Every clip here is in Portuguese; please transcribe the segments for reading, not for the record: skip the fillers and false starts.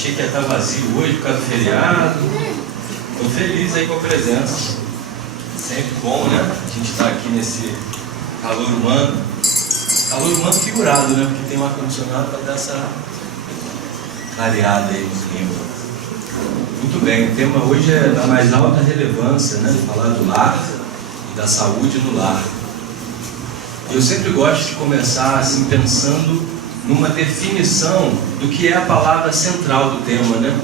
Achei que ia estar vazio hoje por causa do feriado. Estou feliz aí com a presença. Sempre bom, né? A gente está aqui nesse calor humano. Calor humano figurado, né? Porque tem um ar-condicionado para dar essa variada aí no clima. Muito bem, o tema hoje é da mais alta relevância, né? Falar do lar e da saúde no lar. Eu sempre gosto de começar assim pensando numa definição do que é a palavra central do tema, né?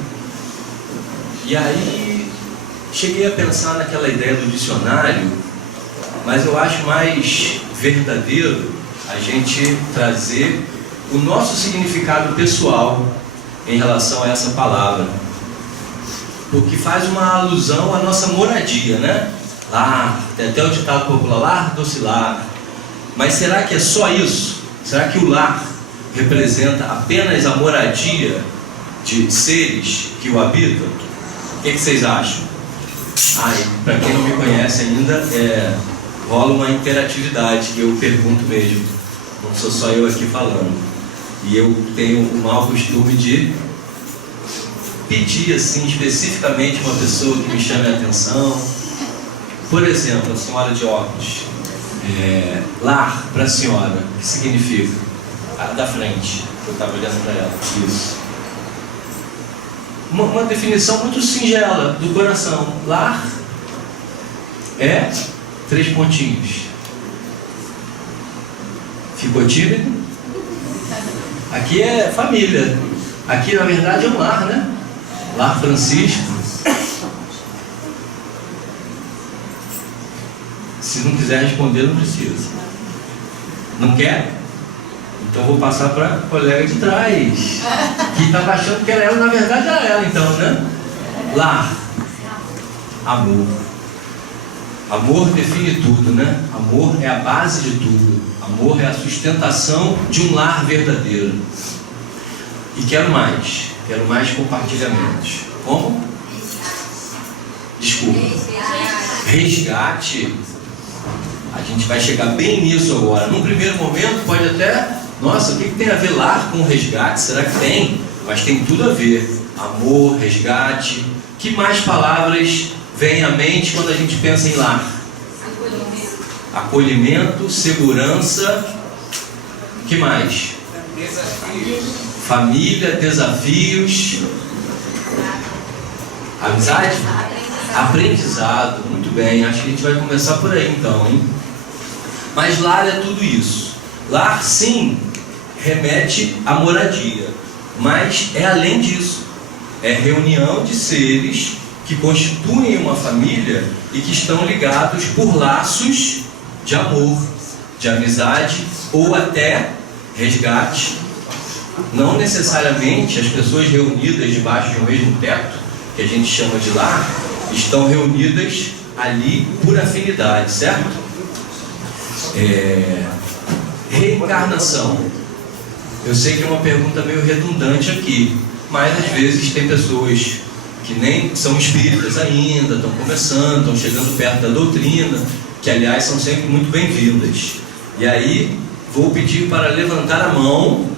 E aí cheguei a pensar naquela ideia do dicionário, mas eu acho mais verdadeiro a gente trazer o nosso significado pessoal em relação a essa palavra, porque faz uma alusão à nossa moradia, né? Lar, tem até o ditado popular, lar doce lar. Mas será que é só isso? Será que o lar representa apenas a moradia de seres que o habitam? O que vocês acham? Para quem não me conhece ainda, rola uma interatividade, que eu pergunto mesmo. Não sou só eu aqui falando. E eu tenho o mau costume de pedir assim, especificamente uma pessoa que me chame a atenção. Por exemplo, a senhora de óculos. Lar para a senhora, o que significa? Da frente, eu estava olhando para ela. Isso. Uma definição muito singela do coração. Lar é 3 pontinhos. Ficou tímido? Aqui é família. Aqui na verdade é um lar, né? Lar Francisco. Se não quiser responder, não precisa. Não quer? Então vou passar para a colega de trás, que estava achando que era ela, na verdade era ela então, né? Lar. Amor. Amor define tudo, né? Amor é a base de tudo. Amor é a sustentação de um lar verdadeiro. E quero mais compartilhamentos. Como? Desculpa. Resgate. A gente vai chegar bem nisso agora. Num primeiro momento pode até... Nossa, o que tem a ver lar com resgate? Será que tem? Mas tem tudo a ver. Amor, resgate. Que mais palavras vêm à mente quando a gente pensa em lar? Acolhimento, segurança. Que mais? Família, desafios. Amizade? Aprendizado. Muito bem, acho que a gente vai começar por aí então, hein? Mas lar é tudo isso. Lar, sim, remete à moradia, mas é além disso. É reunião de seres que constituem uma família e que estão ligados por laços de amor, de amizade ou até resgate. Não necessariamente as pessoas reunidas debaixo de um mesmo teto, que a gente chama de lar, estão reunidas ali por afinidade, certo? Reencarnação. Eu sei que é uma pergunta meio redundante aqui, mas às vezes tem pessoas que nem são espíritas ainda, estão começando, estão chegando perto da doutrina, que aliás são sempre muito bem-vindas. E aí vou pedir para levantar a mão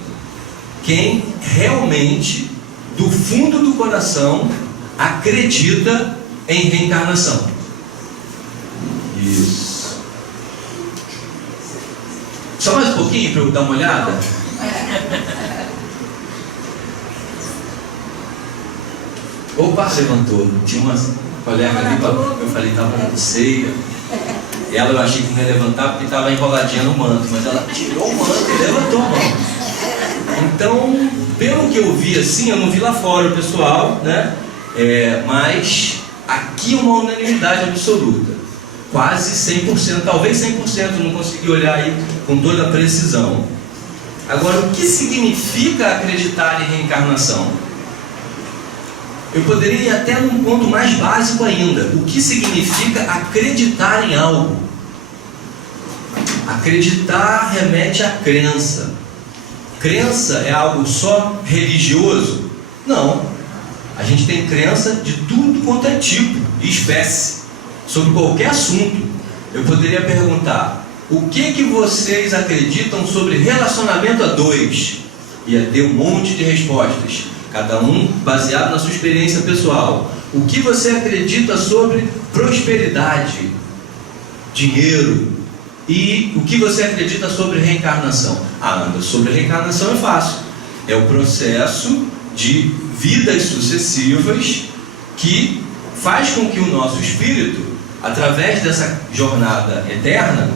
quem realmente, do fundo do coração, acredita em reencarnação. Isso. Só mais um pouquinho para eu dar uma olhada. Opa, levantou. Tinha uma colega ali, eu falei, estava na ceia. E ela eu achei que não ia levantar porque estava enroladinha no manto, mas ela tirou o manto e levantou a mão. Então, pelo que eu vi assim, eu não vi lá fora o pessoal, né? Mas aqui uma unanimidade absoluta. Quase 100%, talvez 100%, não consegui olhar aí com toda a precisão. Agora, o que significa acreditar em reencarnação? Eu poderia ir até num ponto mais básico ainda. O que significa acreditar em algo? Acreditar remete à crença. Crença é algo só religioso? Não. A gente tem crença de tudo quanto é tipo e espécie. Sobre qualquer assunto. Eu poderia perguntar: o que vocês acreditam sobre relacionamento a dois? ia ter um monte de respostas, cada um baseado na sua experiência pessoal. O que você acredita sobre prosperidade, dinheiro? E o que você acredita sobre reencarnação? Sobre reencarnação é fácil. É o processo de vidas sucessivas que faz com que o nosso espírito, através dessa jornada eterna,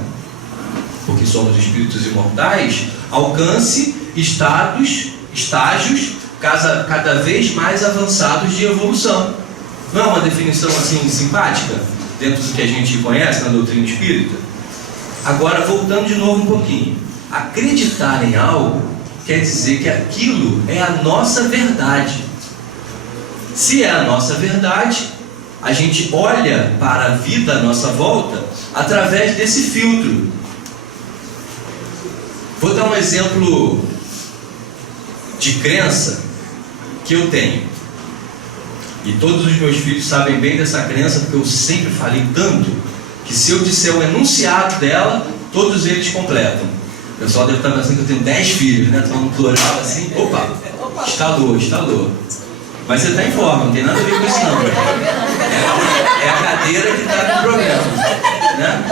porque somos espíritos imortais, alcance estágios cada vez mais avançados de evolução. Não é uma definição assim simpática, dentro do que a gente conhece na doutrina espírita? Agora, voltando de novo um pouquinho. Acreditar em algo quer dizer que aquilo é a nossa verdade. Se é a nossa verdade, a gente olha para a vida à nossa volta através desse filtro. Vou dar um exemplo de crença que eu tenho. E todos os meus filhos sabem bem dessa crença, porque eu sempre falei tanto, que se eu disser o enunciado dela, todos eles completam. O pessoal deve estar pensando que eu tenho 10 filhos, né? Estão no plural assim, opa, estalou. Mas você está em forma, não tem nada a ver com isso não. É a cadeira que está no problema, né?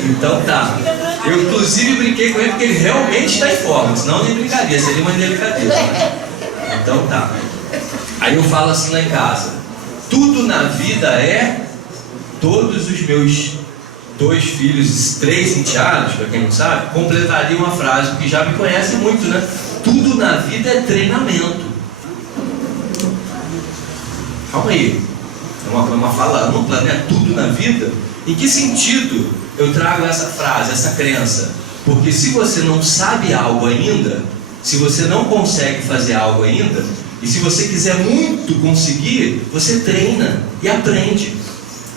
Então tá. Eu inclusive brinquei com ele porque ele realmente está em forma, senão nem brincaria, seria uma delicadeza, né? Então tá. Aí eu falo assim lá em casa: tudo na vida é. Todos os meus 2 filhos, 3 enteados, para quem não sabe, completariam uma frase, porque já me conhecem muito, né? Tudo na vida é treinamento. Calma aí, é uma fala ampla, né? Tudo na vida. Em que sentido eu trago essa frase, essa crença? Porque se você não sabe algo ainda, se você não consegue fazer algo ainda, e se você quiser muito conseguir, você treina e aprende.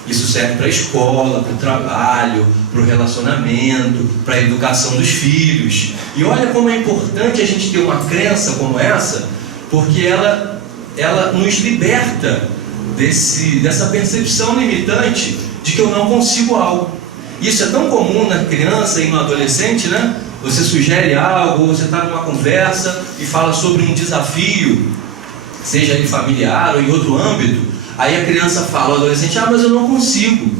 Isso serve para a escola, para o trabalho, para o relacionamento, para a educação dos filhos. E olha como é importante a gente ter uma crença como essa, porque ela nos liberta dessa percepção limitante de que eu não consigo algo. Isso é tão comum na criança e no adolescente, né? Você sugere algo, você está numa conversa e fala sobre um desafio, seja ele familiar ou em outro âmbito. Aí a criança fala, o adolescente, mas eu não consigo.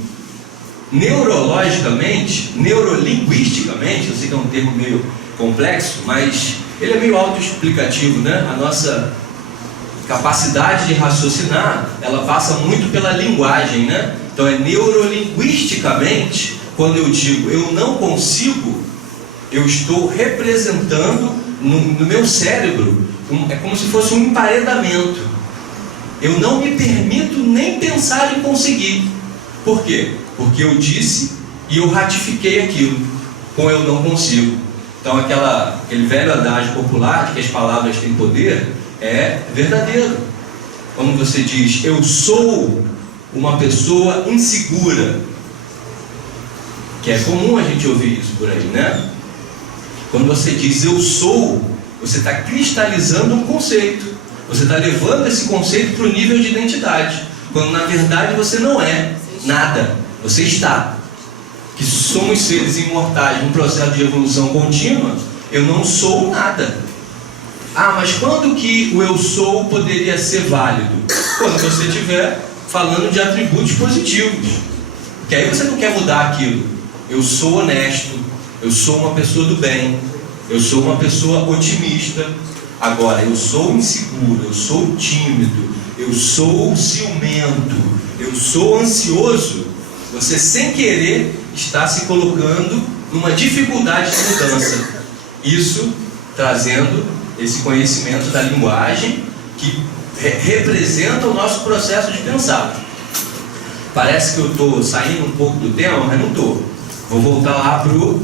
Neurologicamente, neurolinguisticamente, eu sei que é um termo meio complexo, mas ele é meio autoexplicativo, né? A nossa capacidade de raciocinar, ela passa muito pela linguagem, né? Então é neurolinguisticamente, quando eu digo eu não consigo, eu estou representando no meu cérebro, é como se fosse um emparedamento. Eu não me permito nem pensar em conseguir. Por quê? Porque eu disse e eu ratifiquei aquilo com eu não consigo. Então aquele velho adágio popular de que as palavras têm poder é verdadeiro. Quando você diz eu sou uma pessoa insegura, que é comum a gente ouvir isso por aí, né? Quando você diz eu sou, você está cristalizando um conceito. Você está levando esse conceito para o nível de identidade, quando na verdade você não é nada, você está. Que somos seres imortais num processo de evolução contínua, eu não sou nada. Mas quando que o eu sou poderia ser válido? Quando você estiver falando de atributos positivos, que aí você não quer mudar aquilo. Eu sou honesto, eu sou uma pessoa do bem, eu sou uma pessoa otimista. Agora, eu sou inseguro, eu sou tímido, eu sou ciumento, eu sou ansioso. Você, sem querer, está se colocando numa dificuldade de mudança. Isso trazendo esse conhecimento da linguagem que representa o nosso processo de pensar. Parece que eu estou saindo um pouco do tema, mas não estou. Vou voltar lá para o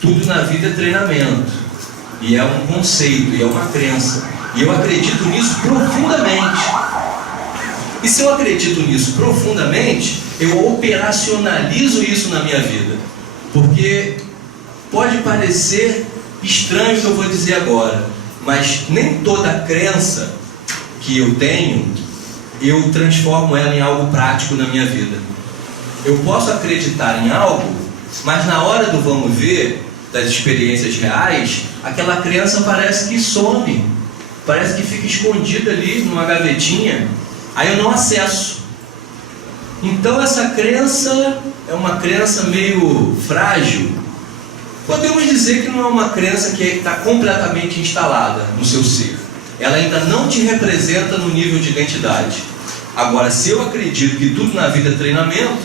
tudo na vida é treinamento. E é um conceito, e é uma crença. E eu acredito nisso profundamente. E se eu acredito nisso profundamente, eu operacionalizo isso na minha vida. Porque pode parecer estranho o que eu vou dizer agora, mas nem toda crença que eu tenho, eu transformo ela em algo prático na minha vida. Eu posso acreditar em algo, mas na hora do vamos ver, das experiências reais, aquela crença parece que some, parece que fica escondida ali numa gavetinha, aí eu não acesso. Então essa crença é uma crença meio frágil. Podemos dizer que não é uma crença que está completamente instalada no seu ser. Ela ainda não te representa no nível de identidade. Agora, se eu acredito que tudo na vida é treinamento,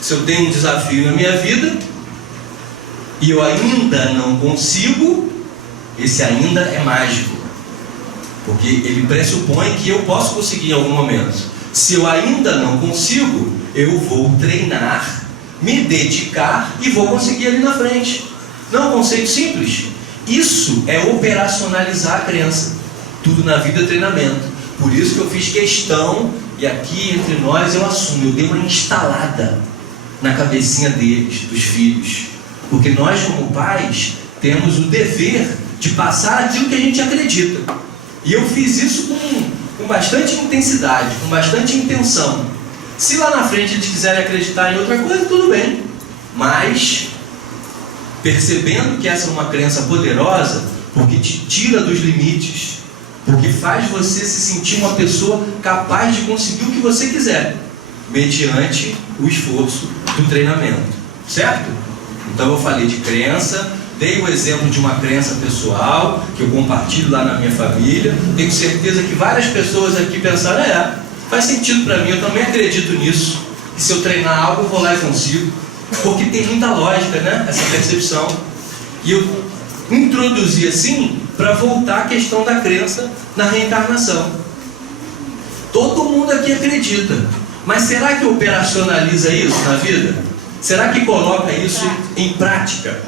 se eu tenho um desafio na minha vida e eu ainda não consigo, esse ainda é mágico, porque ele pressupõe que eu posso conseguir em algum momento. Se eu ainda não consigo, eu vou treinar, me dedicar e vou conseguir ali na frente. Não é um conceito simples? Isso é operacionalizar a crença. Tudo na vida é treinamento. Por isso que eu fiz questão, e aqui entre nós eu assumo, eu dei uma instalada na cabecinha deles, dos filhos. Porque nós como pais temos o dever de passar aquilo que a gente acredita. E eu fiz isso com bastante intensidade, com bastante intenção. Se lá na frente eles quiserem acreditar em outra coisa, tudo bem. Mas, percebendo que essa é uma crença poderosa, porque te tira dos limites, porque faz você se sentir uma pessoa capaz de conseguir o que você quiser, mediante o esforço do treinamento. Certo? Então eu falei de crença, dei o exemplo de uma crença pessoal, que eu compartilho lá na minha família. Tenho certeza que várias pessoas aqui pensaram, faz sentido para mim, eu também acredito nisso. E se eu treinar algo, eu vou lá e consigo. Porque tem muita lógica, né? Essa percepção. E eu introduzi assim, para voltar à questão da crença na reencarnação. Todo mundo aqui acredita. Mas será que operacionaliza isso na vida? Será que coloca isso em prática?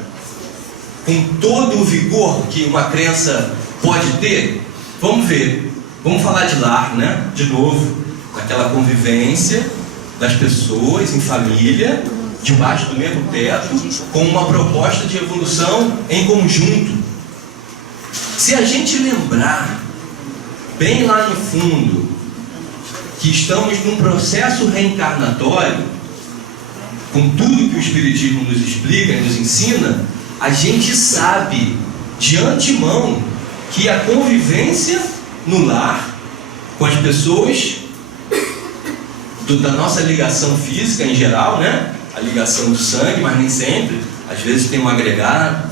Com todo o vigor que uma crença pode ter? Vamos ver. Vamos falar de lar, né? De novo, daquela convivência das pessoas em família, debaixo do mesmo teto, com uma proposta de evolução em conjunto. Se a gente lembrar, bem lá no fundo, que estamos num processo reencarnatório, com tudo que o Espiritismo nos explica e nos ensina, a gente sabe de antemão que a convivência no lar, com as pessoas, da nossa ligação física em geral, né? A ligação do sangue, mas nem sempre, às vezes tem um agregado,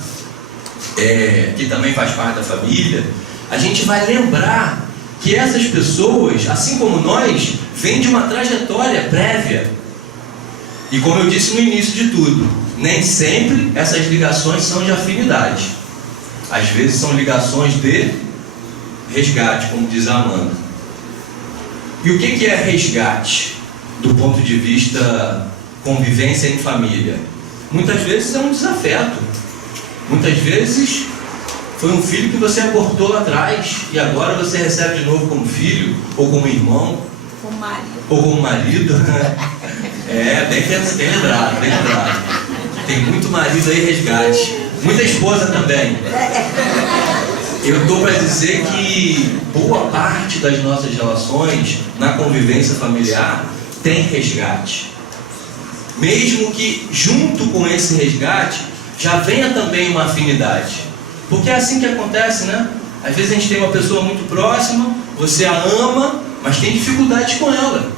que também faz parte da família. A gente vai lembrar que essas pessoas, assim como nós, vêm de uma trajetória prévia. E como eu disse no início de tudo, nem sempre essas ligações são de afinidade. Às vezes são ligações de resgate, como diz a Amanda. E o que é resgate, do ponto de vista convivência em família? Muitas vezes é um desafeto. Muitas vezes foi um filho que você abortou lá atrás e agora você recebe de novo como filho, ou como irmão, ou como marido. Bem lembrado, bem lembrado. Tem muito marido aí resgate, muita esposa também. Eu estou para dizer que boa parte das nossas relações na convivência familiar tem resgate. Mesmo que junto com esse resgate já venha também uma afinidade. Porque é assim que acontece, né? Às vezes a gente tem uma pessoa muito próxima, você a ama, mas tem dificuldades com ela.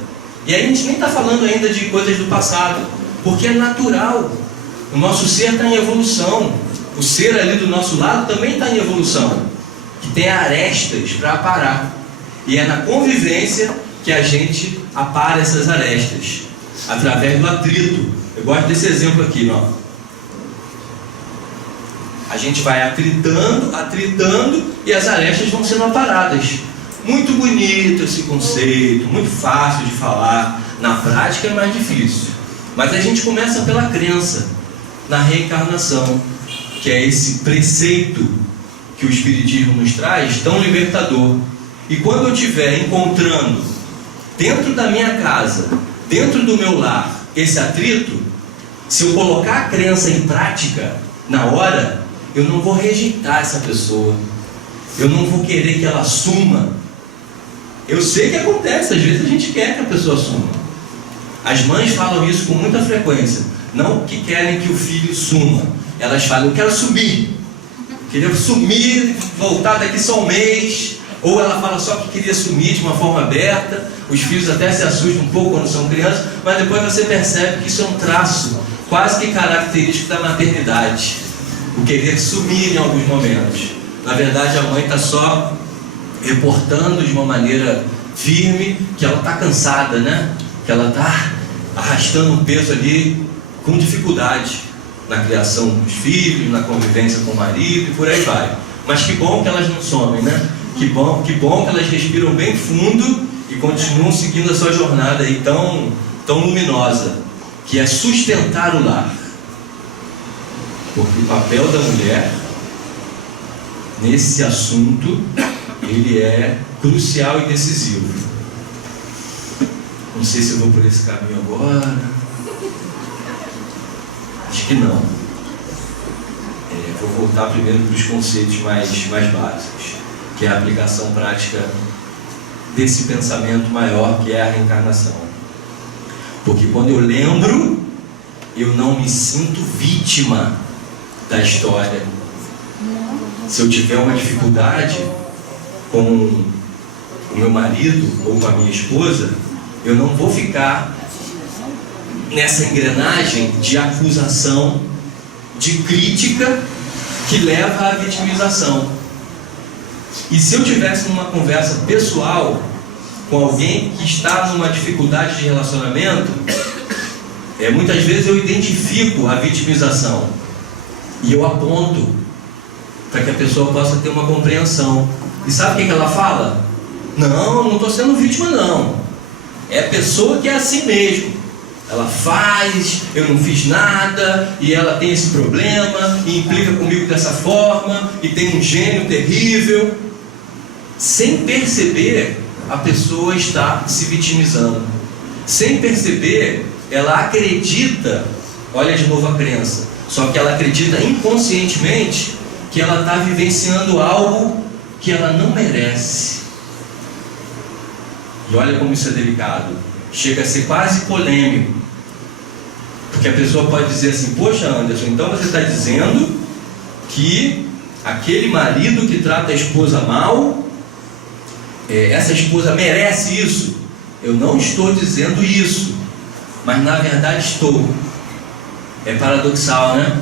E aí a gente nem está falando ainda de coisas do passado, porque é natural. O nosso ser está em evolução. O ser ali do nosso lado também está em evolução, que tem arestas para aparar. E é na convivência que a gente apara essas arestas, através do atrito. Eu gosto desse exemplo aqui, ó. A gente vai atritando e as arestas vão sendo aparadas. Muito bonito esse conceito, muito fácil de falar. Na prática é mais difícil. Mas a gente começa pela crença na reencarnação, que é esse preceito que o Espiritismo nos traz, tão libertador. E quando eu estiver encontrando dentro da minha casa, dentro do meu lar, esse atrito, se eu colocar a crença em prática na hora, eu não vou rejeitar essa pessoa, eu não vou querer que ela suma. Eu sei que acontece, às vezes a gente quer que a pessoa suma. As mães falam isso com muita frequência, não que querem que o filho suma, elas falam, eu quero sumir. Queria sumir, voltar daqui só um mês. Ou ela fala só que queria sumir de uma forma aberta. Os filhos até se assustam um pouco quando são crianças, mas depois você percebe que isso é um traço quase que característico da maternidade. O querer sumir em alguns momentos. Na verdade, a mãe está só reportando de uma maneira firme que ela está cansada, né? Que ela está arrastando um peso ali com dificuldade na criação dos filhos, na convivência com o marido e por aí vai. Mas que bom que elas não somem, né? Que bom que elas respiram bem fundo e continuam seguindo a sua jornada aí tão luminosa, que é sustentar o lar. Porque o papel da mulher nesse assunto, ele é crucial e decisivo. Não sei se eu vou por esse caminho agora. Acho que não. Vou voltar primeiro para os conceitos mais básicos, que é a aplicação prática desse pensamento maior que é a reencarnação. Porque quando eu lembro, eu não me sinto vítima da história. Se eu tiver uma dificuldade com o meu marido ou com a minha esposa, eu não vou ficar nessa engrenagem de acusação, de crítica que leva à vitimização. E se eu tivesse uma conversa pessoal com alguém que está numa dificuldade de relacionamento, muitas vezes eu identifico a vitimização e eu aponto para que a pessoa possa ter uma compreensão. E sabe o que ela fala? Não estou sendo vítima não. É a pessoa que é assim mesmo. Ela faz, eu não fiz nada, e ela tem esse problema, e implica comigo dessa forma, e tem um gênio terrível. Sem perceber, a pessoa está se vitimizando. Sem perceber, ela acredita, olha de novo a crença, só que ela acredita inconscientemente que ela está vivenciando algo que ela não merece. E olha como isso é delicado. Chega a ser quase polêmico. Porque a pessoa pode dizer assim, poxa Anderson, então você está dizendo que aquele marido que trata a esposa mal, essa esposa merece isso? Eu não estou dizendo isso, mas na verdade estou. É paradoxal, né?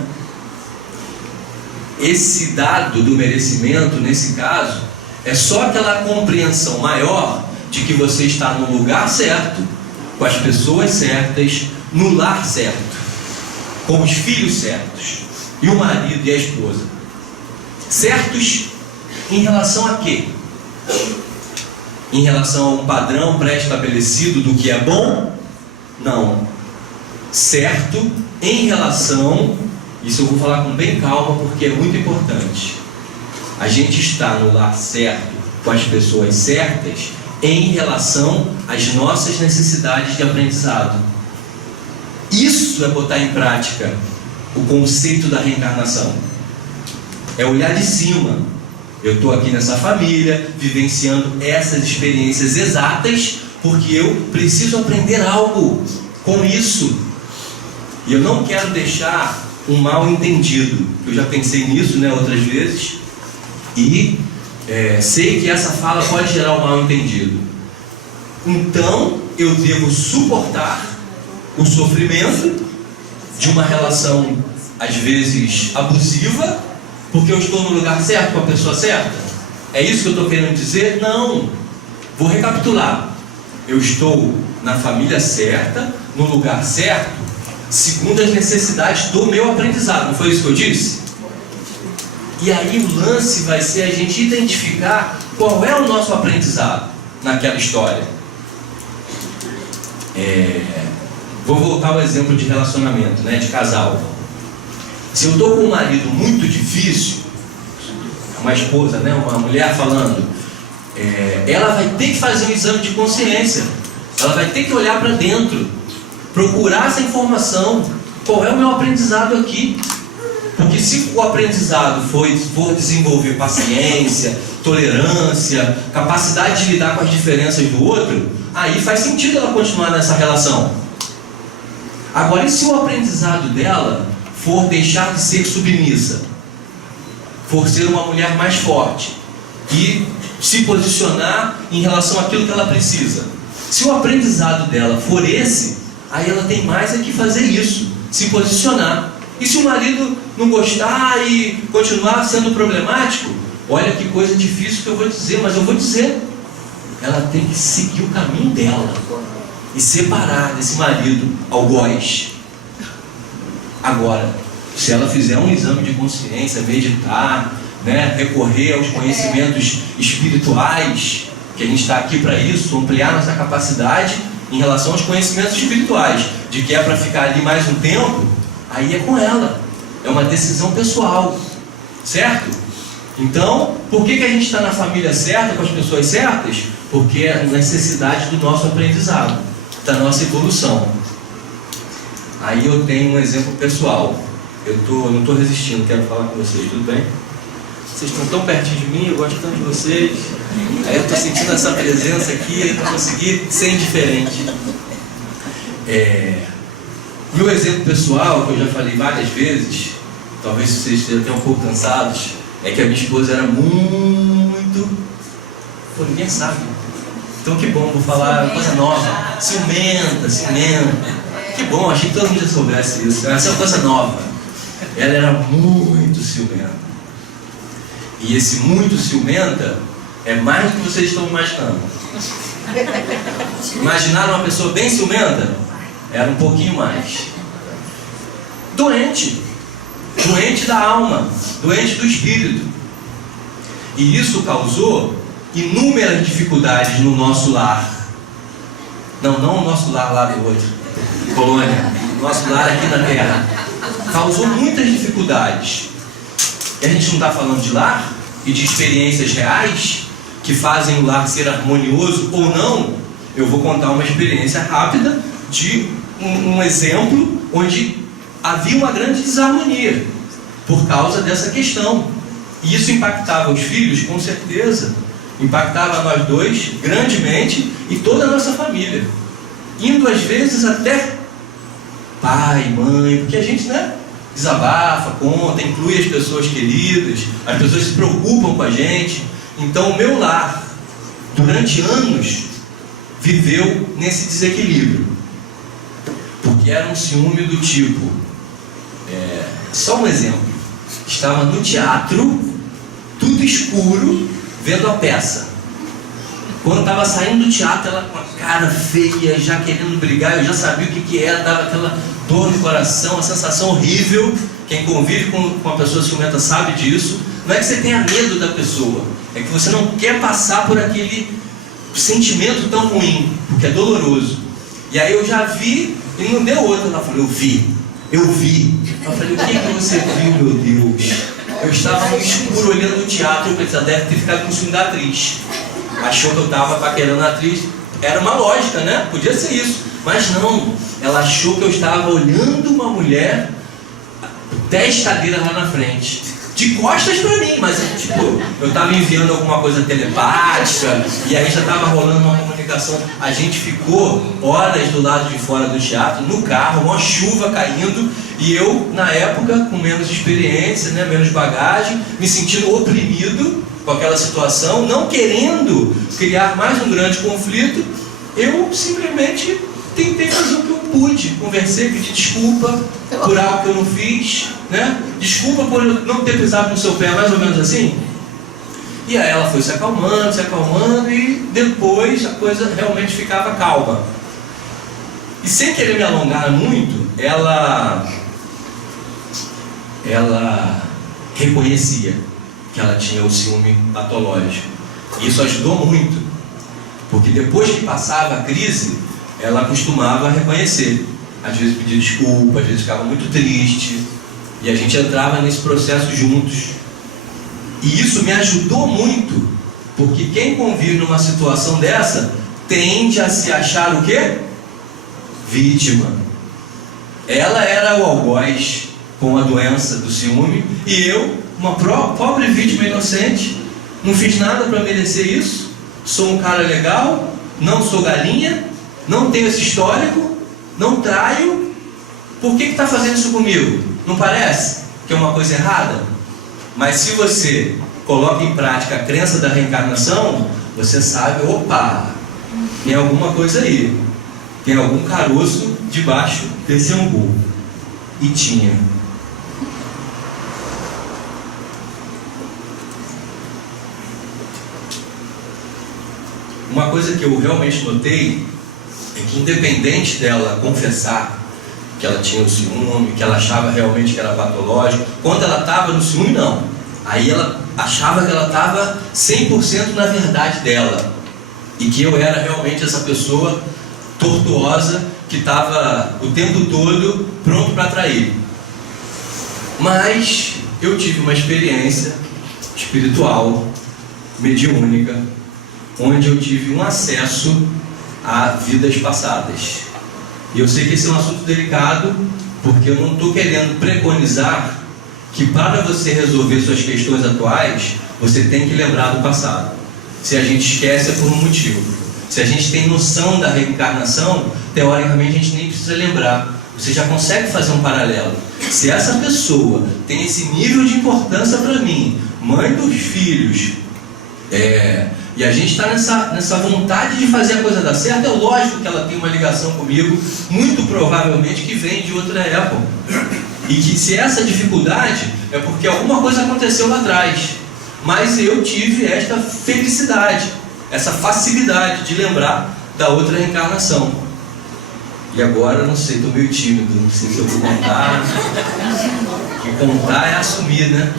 Esse dado do merecimento, nesse caso, é só aquela compreensão maior de que você está no lugar certo, com as pessoas certas, no lar certo, com os filhos certos, e o marido e a esposa. Certos em relação a quê? Em relação a um padrão pré-estabelecido do que é bom? Não. Certo em relação, isso eu vou falar com bem calma porque é muito importante. A gente está no lar certo, com as pessoas certas, em relação às nossas necessidades de aprendizado. Isso é botar em prática o conceito da reencarnação. É olhar de cima. Eu estou aqui nessa família, vivenciando essas experiências exatas, porque eu preciso aprender algo com isso. E eu não quero deixar um mal entendido. Eu já pensei nisso, outras vezes, e sei que essa fala pode gerar um mal entendido. Então eu devo suportar o sofrimento de uma relação às vezes abusiva, porque eu estou no lugar certo com a pessoa certa? É isso que eu estou querendo dizer? Não. Vou recapitular. Eu estou na família certa, no lugar certo, segundo as necessidades do meu aprendizado. Não foi isso que eu disse? E aí o lance vai ser a gente identificar qual é o nosso aprendizado naquela história. Vou voltar ao exemplo de relacionamento, de casal. Se eu estou com um marido muito difícil, uma esposa, uma mulher falando, ela vai ter que fazer um exame de consciência. Ela vai ter que olhar para dentro, procurar essa informação. Qual é o meu aprendizado aqui? Porque se o aprendizado for desenvolver paciência, tolerância, capacidade de lidar com as diferenças do outro, aí faz sentido ela continuar nessa relação. Agora, e se o aprendizado dela for deixar de ser submissa, for ser uma mulher mais forte e se posicionar em relação àquilo que ela precisa, se o aprendizado dela for esse, aí ela tem mais é que fazer isso, se posicionar. E se o marido não gostar e continuar sendo problemático, olha que coisa difícil que eu vou dizer, mas eu vou dizer, ela tem que seguir o caminho dela e separar desse marido algoz. Agora, se ela fizer um exame de consciência, meditar, né, recorrer aos conhecimentos espirituais, que a gente está aqui para isso, ampliar nossa capacidade em relação aos conhecimentos espirituais, de que é para ficar ali mais um tempo, aí é com ela, é uma decisão pessoal, certo? Então, por que a gente está na família certa, com as pessoas certas? Porque é a necessidade do nosso aprendizado, da nossa evolução. Aí eu tenho um exemplo pessoal, não estou resistindo, quero falar com vocês, tudo bem? Vocês estão tão pertinho de mim, eu gosto tanto de vocês. Aí eu estou sentindo essa presença aqui para conseguir ser indiferente. Meu exemplo pessoal, que eu já falei várias vezes, talvez vocês estejam até um pouco cansados, é que a minha esposa era muito... Pô, ninguém sabe. Então que bom, vou falar uma coisa nova. Ciumenta. Que bom, achei que todo mundo já soubesse isso. Essa é uma coisa nova. Ela era muito ciumenta. E esse muito ciumenta é mais do que vocês estão imaginando. Imaginaram uma pessoa bem ciumenta? Era um pouquinho mais. Doente da alma, doente do espírito. E isso causou inúmeras dificuldades no nosso lar. Não o nosso lar lá do outro, colônia. Nosso lar aqui na terra. Causou muitas dificuldades. E a gente não está falando de lar e de experiências reais que fazem o lar ser harmonioso ou não. Eu vou contar uma experiência rápida de um exemplo onde havia uma grande desarmonia por causa dessa questão. E isso impactava os filhos, com certeza. Impactava nós dois, grandemente, e toda a nossa família. Indo às vezes até pai, mãe, porque a gente, desabafa, conta, inclui as pessoas queridas, as pessoas se preocupam com a gente. Então o meu lar, durante anos, viveu nesse desequilíbrio. Porque era um ciúme do tipo, só um exemplo, estava no teatro, tudo escuro, vendo a peça. Quando estava saindo do teatro, ela com a cara feia, já querendo brigar, eu já sabia o que era, dava aquela dor no coração, uma sensação horrível. Quem convive com uma pessoa ciumenta sabe disso. Não é que você tenha medo da pessoa, é que você não quer passar por aquele sentimento tão ruim, porque é doloroso. E aí eu já vi, e não deu outra. Ela falou, eu vi. Eu falei, o que você viu, meu Deus? Eu estava no escuro olhando o teatro, eu pensei, deve ter ficado com o ciúme da atriz. Achou que eu estava paquerando a atriz. Era uma lógica, né? Podia ser isso. Mas não. Ela achou que eu estava olhando uma mulher 10 cadeiras lá na frente. De costas pra mim, mas eu estava enviando alguma coisa telepática, e aí já estava rolando uma comunicação. A gente ficou horas do lado de fora do teatro, no carro, uma chuva caindo, e eu, na época, com menos experiência, menos bagagem, me sentindo oprimido com aquela situação, não querendo criar mais um grande conflito. Eu simplesmente tentei fazer o que eu pude, conversei, pedi desculpa por algo que eu não fiz, desculpa por eu não ter pisado no seu pé, mais ou menos assim. E aí ela foi se acalmando, e depois a coisa realmente ficava calma. E sem querer me alongar muito, ela reconhecia que ela tinha o ciúme patológico. E isso ajudou muito, porque depois que passava a crise, ela costumava reconhecer. Às vezes pedia desculpa, às vezes ficava muito triste, e a gente entrava nesse processo juntos. E isso me ajudou muito, porque quem convive numa situação dessa tende a se achar o quê? Vítima. Ela era o algoz com a doença do ciúme, e eu, uma pobre vítima inocente, não fiz nada para merecer isso. Sou um cara legal, não sou galinha, não tenho esse histórico, não traio. Por que está fazendo isso comigo? Não parece que é uma coisa errada? Mas se você coloca em prática a crença da reencarnação, você sabe, opa, tem alguma coisa aí. Tem algum caroço debaixo desse angu. E tinha. Uma coisa que eu realmente notei é que, independente dela confessar que ela tinha o ciúme, que ela achava realmente que era patológico, quando ela estava no ciúme, não. Aí ela achava que ela estava 100% na verdade dela. E que eu era realmente essa pessoa tortuosa que estava o tempo todo pronto para trair. Mas eu tive uma experiência espiritual, mediúnica, onde eu tive um acesso a vidas passadas. E eu sei que esse é um assunto delicado, porque eu não estou querendo preconizar que para você resolver suas questões atuais, você tem que lembrar do passado. Se a gente esquece é por um motivo. Se a gente tem noção da reencarnação, teoricamente a gente nem precisa lembrar. Você já consegue fazer um paralelo. Se essa pessoa tem esse nível de importância para mim, mãe dos filhos, e a gente está nessa vontade de fazer a coisa dar certo, é lógico que ela tem uma ligação comigo, muito provavelmente que vem de outra época. E que se essa dificuldade é porque alguma coisa aconteceu lá atrás. Mas eu tive esta felicidade, essa facilidade de lembrar da outra reencarnação. E agora, eu não sei, estou meio tímido, não sei se eu vou contar. Porque contar é assumir, né?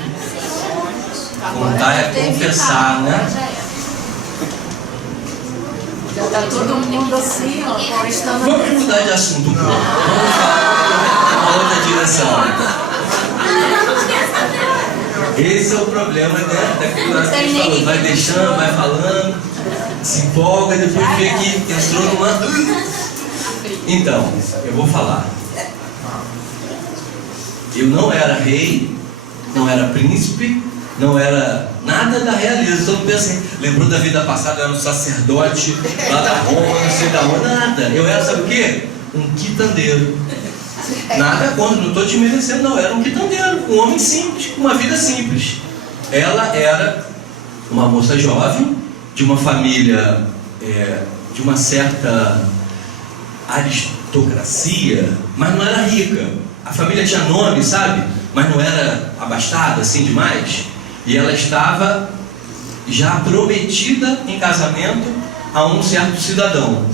Contar é confessar, né? Já está todo mundo assim, ó, forestando. Vamos mudar de assunto um pouco. Vamos falar uma outra direção. Esse é o problema, né? Daquilo que a gente falou. Vai deixando, vai falando, se empolga, depois vê que entrou numa... Então, eu vou falar. Eu não era rei, não era príncipe, não era nada da realeza. Todo mundo pensa assim, lembrou da vida passada, eu era um sacerdote lá da Roma, não sei da onde, nada. Eu era, sabe o quê? Um quitandeiro. Nada contra, não estou te merecendo, não. Era um quitandeiro, um homem simples, com uma vida simples. Ela era uma moça jovem, de uma família, de uma certa aristocracia, mas não era rica. A família tinha nome, sabe? Mas não era abastada assim demais. E ela estava já prometida em casamento a um certo cidadão.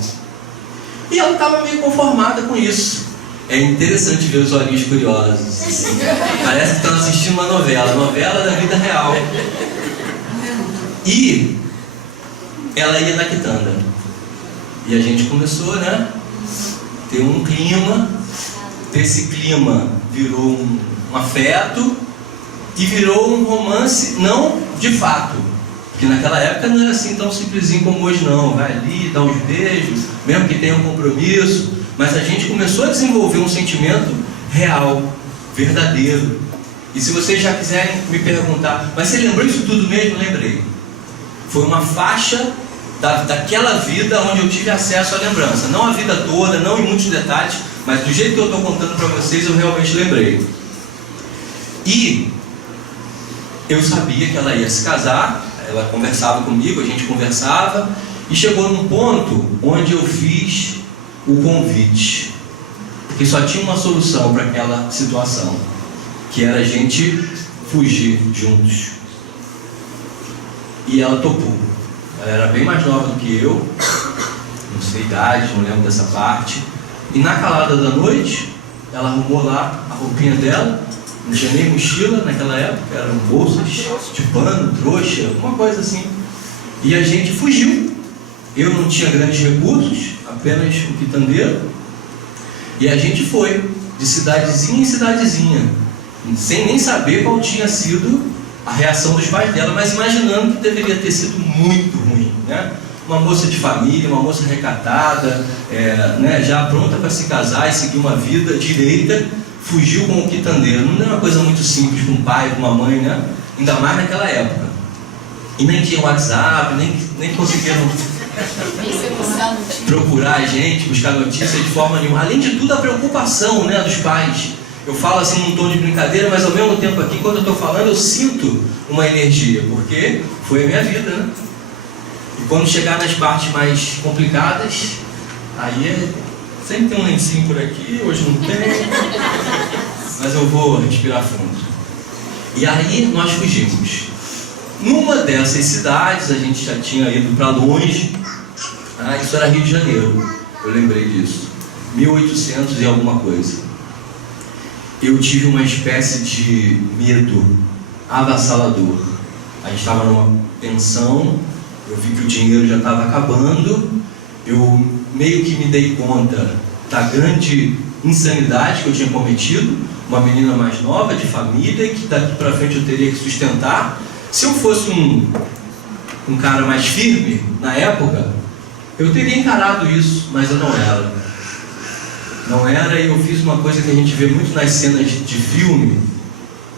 E ela estava meio conformada com isso. É interessante ver os olhinhos curiosos. Assim. Parece que estão assistindo uma novela da vida real. E ela ia na quitanda. E a gente começou, né? Ter um clima. Desse clima virou um afeto e virou um romance, não de fato. Porque naquela época não era assim tão simplesinho como hoje não. Vai ali, dá uns beijos, mesmo que tenha um compromisso. Mas a gente começou a desenvolver um sentimento real, verdadeiro. E se vocês já quiserem me perguntar, mas você lembrou isso tudo mesmo? Lembrei. Foi uma faixa daquela vida onde eu tive acesso à lembrança. Não a vida toda, não em muitos detalhes, mas do jeito que eu estou contando para vocês, eu realmente lembrei. E eu sabia que ela ia se casar, ela conversava comigo, a gente conversava, e chegou num ponto onde eu fiz o convite, porque só tinha uma solução para aquela situação, que era a gente fugir juntos. E ela topou. Ela era bem mais nova do que eu, não sei a idade, não lembro dessa parte. E na calada da noite, ela arrumou lá a roupinha dela, não tinha nem mochila naquela época, eram bolsas de pano, trouxa, alguma coisa assim. E a gente fugiu. Eu não tinha grandes recursos, apenas um quitandeiro. E a gente foi de cidadezinha em cidadezinha, sem nem saber qual tinha sido a reação dos pais dela, mas imaginando que deveria ter sido muito ruim, né? Uma moça de família, uma moça recatada, né, já pronta para se casar e seguir uma vida direita, fugiu com o quitandeiro. Não é uma coisa muito simples com um pai, com uma mãe, né? Ainda mais naquela época. E nem tinha WhatsApp, nem conseguiram procurar a gente, buscar notícias de forma nenhuma. Além de tudo, a preocupação, né, dos pais. Eu falo assim num tom de brincadeira, mas ao mesmo tempo aqui, quando eu estou falando, eu sinto uma energia, porque foi a minha vida, né? E quando chegar nas partes mais complicadas, aí sempre tem um lencinho por aqui, hoje não tem, mas eu vou respirar fundo. E aí nós fugimos. Numa dessas cidades, a gente já tinha ido para longe. Isso era Rio de Janeiro, eu lembrei disso. 1800 e alguma coisa. Eu tive uma espécie de medo avassalador. A gente estava numa pensão, eu vi que o dinheiro já estava acabando, eu meio que me dei conta da grande insanidade que eu tinha cometido, uma menina mais nova, de família, que daqui para frente eu teria que sustentar. Se eu fosse um cara mais firme na época, eu teria encarado isso, mas eu não era. Não era, e eu fiz uma coisa que a gente vê muito nas cenas de filme,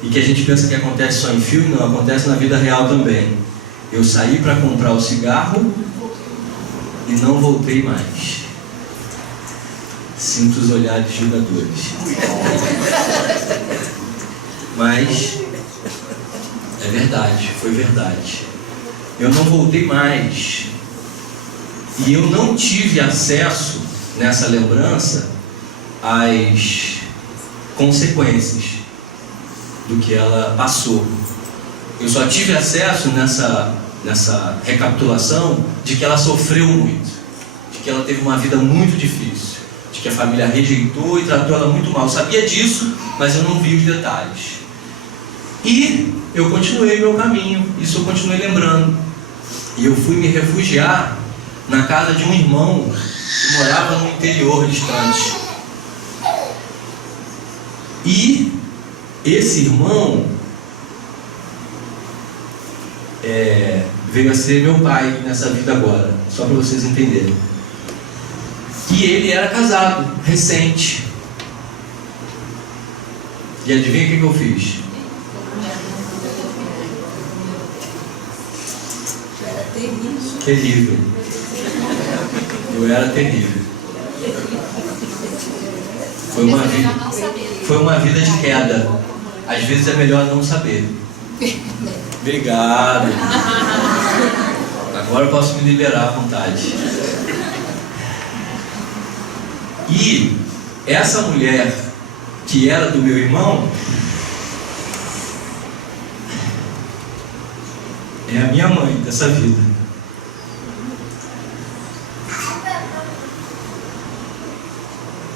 e que a gente pensa que acontece só em filme, não, acontece na vida real também. Eu saí para comprar o cigarro e não voltei mais. Sinto os olhares julgadores. Mas é verdade, foi verdade. Eu não voltei mais. E eu não tive acesso, nessa lembrança, às consequências do que ela passou. Eu só tive acesso nessa recapitulação de que ela sofreu muito, de que ela teve uma vida muito difícil, de que a família rejeitou e tratou ela muito mal. Eu sabia disso, mas eu não vi os detalhes. E eu continuei meu caminho, isso eu continuei lembrando. E eu fui me refugiar na casa de um irmão que morava no interior distante. E esse irmão veio a ser meu pai nessa vida agora, só para vocês entenderem. E ele era casado, recente. E adivinha o que eu fiz? Era terrível. Terrível. Eu era terrível. Foi uma vida de queda. Às vezes é melhor não saber. Obrigado. Agora eu posso me liberar à vontade. E essa mulher que era do meu irmão é a minha mãe dessa vida.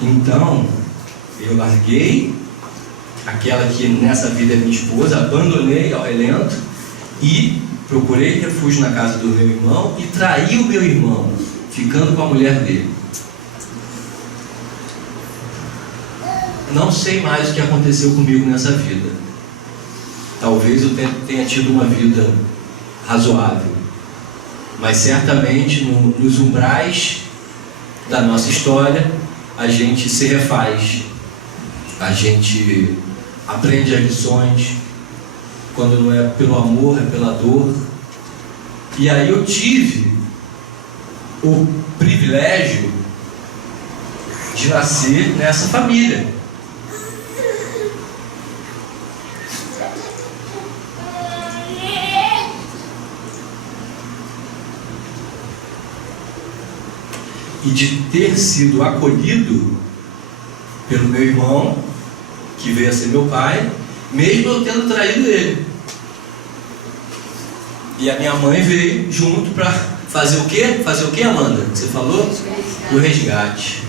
Então, eu larguei aquela que nessa vida é minha esposa, abandonei ao relento e procurei refúgio na casa do meu irmão e traí o meu irmão, ficando com a mulher dele. Não sei mais o que aconteceu comigo nessa vida. Talvez eu tenha tido uma vida razoável, mas certamente nos umbrais da nossa história a gente se refaz, a gente aprende as lições, quando não é pelo amor, é pela dor. E aí eu tive o privilégio de nascer nessa família. E de ter sido acolhido pelo meu irmão, que veio a ser meu pai, mesmo eu tendo traído ele. E a minha mãe veio junto para fazer o quê? Fazer o quê, Amanda? Você falou? O resgate.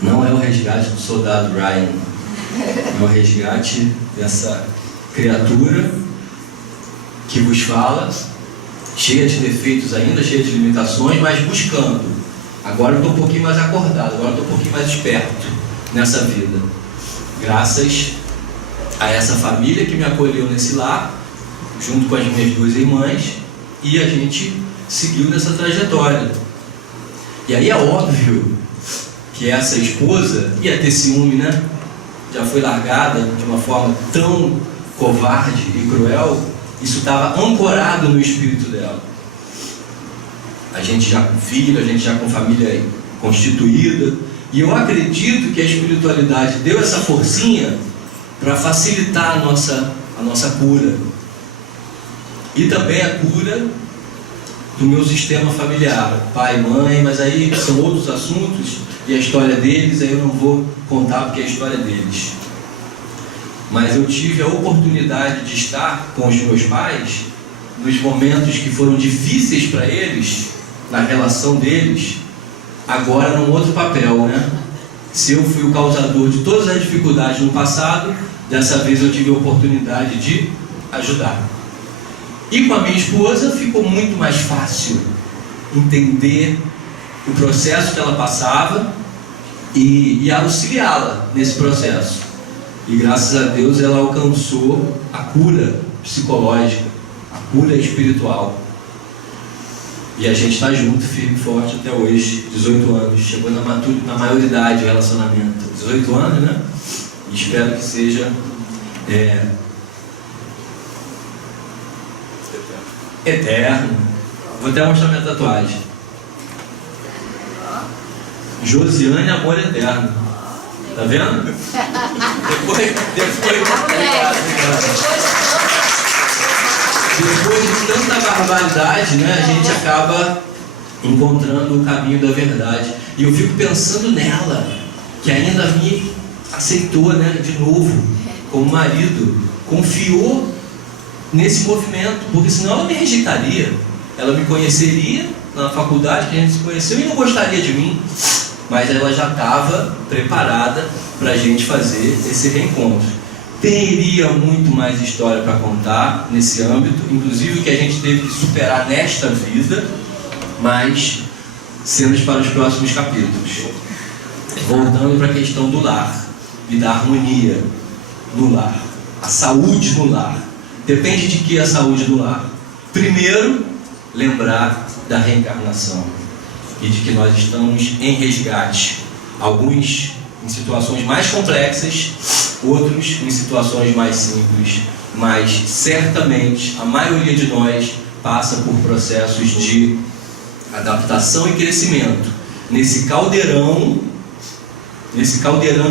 Não é o resgate do soldado Ryan. É o resgate dessa criatura que vos fala, cheia de defeitos ainda, cheia de limitações, mas buscando. Agora eu estou um pouquinho mais acordado, agora eu estou um pouquinho mais esperto nessa vida. Graças a essa família que me acolheu nesse lar, junto com as minhas duas irmãs, e a gente seguiu nessa trajetória. E aí é óbvio que essa esposa ia ter ciúme, né? Já foi largada de uma forma tão covarde e cruel, isso estava ancorado no espírito dela. A gente já com filho, a gente já com família constituída, E eu acredito que a espiritualidade deu essa forcinha para facilitar a nossa cura. E também a cura do meu sistema familiar, pai, mãe, mas aí são outros assuntos e a história deles, aí eu não vou contar porque é a história deles. Mas eu tive a oportunidade de estar com os meus pais nos momentos que foram difíceis para eles, na relação deles, agora num outro papel, né? Se eu fui o causador de todas as dificuldades no passado, dessa vez eu tive a oportunidade de ajudar. E com a minha esposa ficou muito mais fácil entender o processo que ela passava e auxiliá-la nesse processo. E graças a Deus ela alcançou a cura psicológica, a cura espiritual. E a gente está junto, firme e forte até hoje, 18 anos. Chegou na maioridade o relacionamento. 18 anos, né? E espero que seja eterno. Vou até mostrar minha tatuagem. Josiane, amor eterno. Tá vendo? Depois de tanta barbaridade, né, a gente acaba encontrando o caminho da verdade. E eu fico pensando nela, que ainda me aceitou, né, de novo, como marido, confiou nesse movimento, porque senão ela me rejeitaria. Ela me conheceria na faculdade, que a gente se conheceu, e não gostaria de mim. Mas ela já estava preparada para a gente fazer esse reencontro. Teria muito mais história para contar nesse âmbito, inclusive o que a gente teve que superar nesta vida, mas cenas para os próximos capítulos. Voltando para a questão do lar e da harmonia no lar, a saúde no lar. Depende de que a saúde do lar? Primeiro, lembrar da reencarnação e de que nós estamos em resgate. Alguns em situações mais complexas, outros em situações mais simples, mas certamente a maioria de nós passa por processos de adaptação e crescimento nesse caldeirão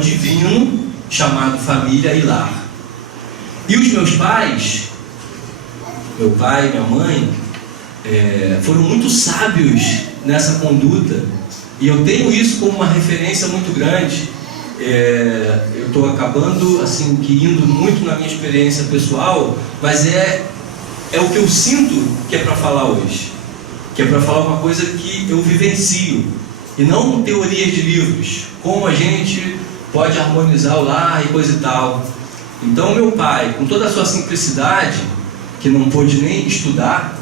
divino chamado família e lar. E os meus pais, meu pai e minha mãe, foram muito sábios nessa conduta, e eu tenho isso como uma referência muito grande. Eu estou acabando assim, que indo muito na minha experiência pessoal, mas é o que eu sinto que é para falar hoje, que é para falar uma coisa que eu vivencio, e não teorias de livros, como a gente pode harmonizar o lar e coisa e tal. Então meu pai, com toda a sua simplicidade, que não pôde nem estudar,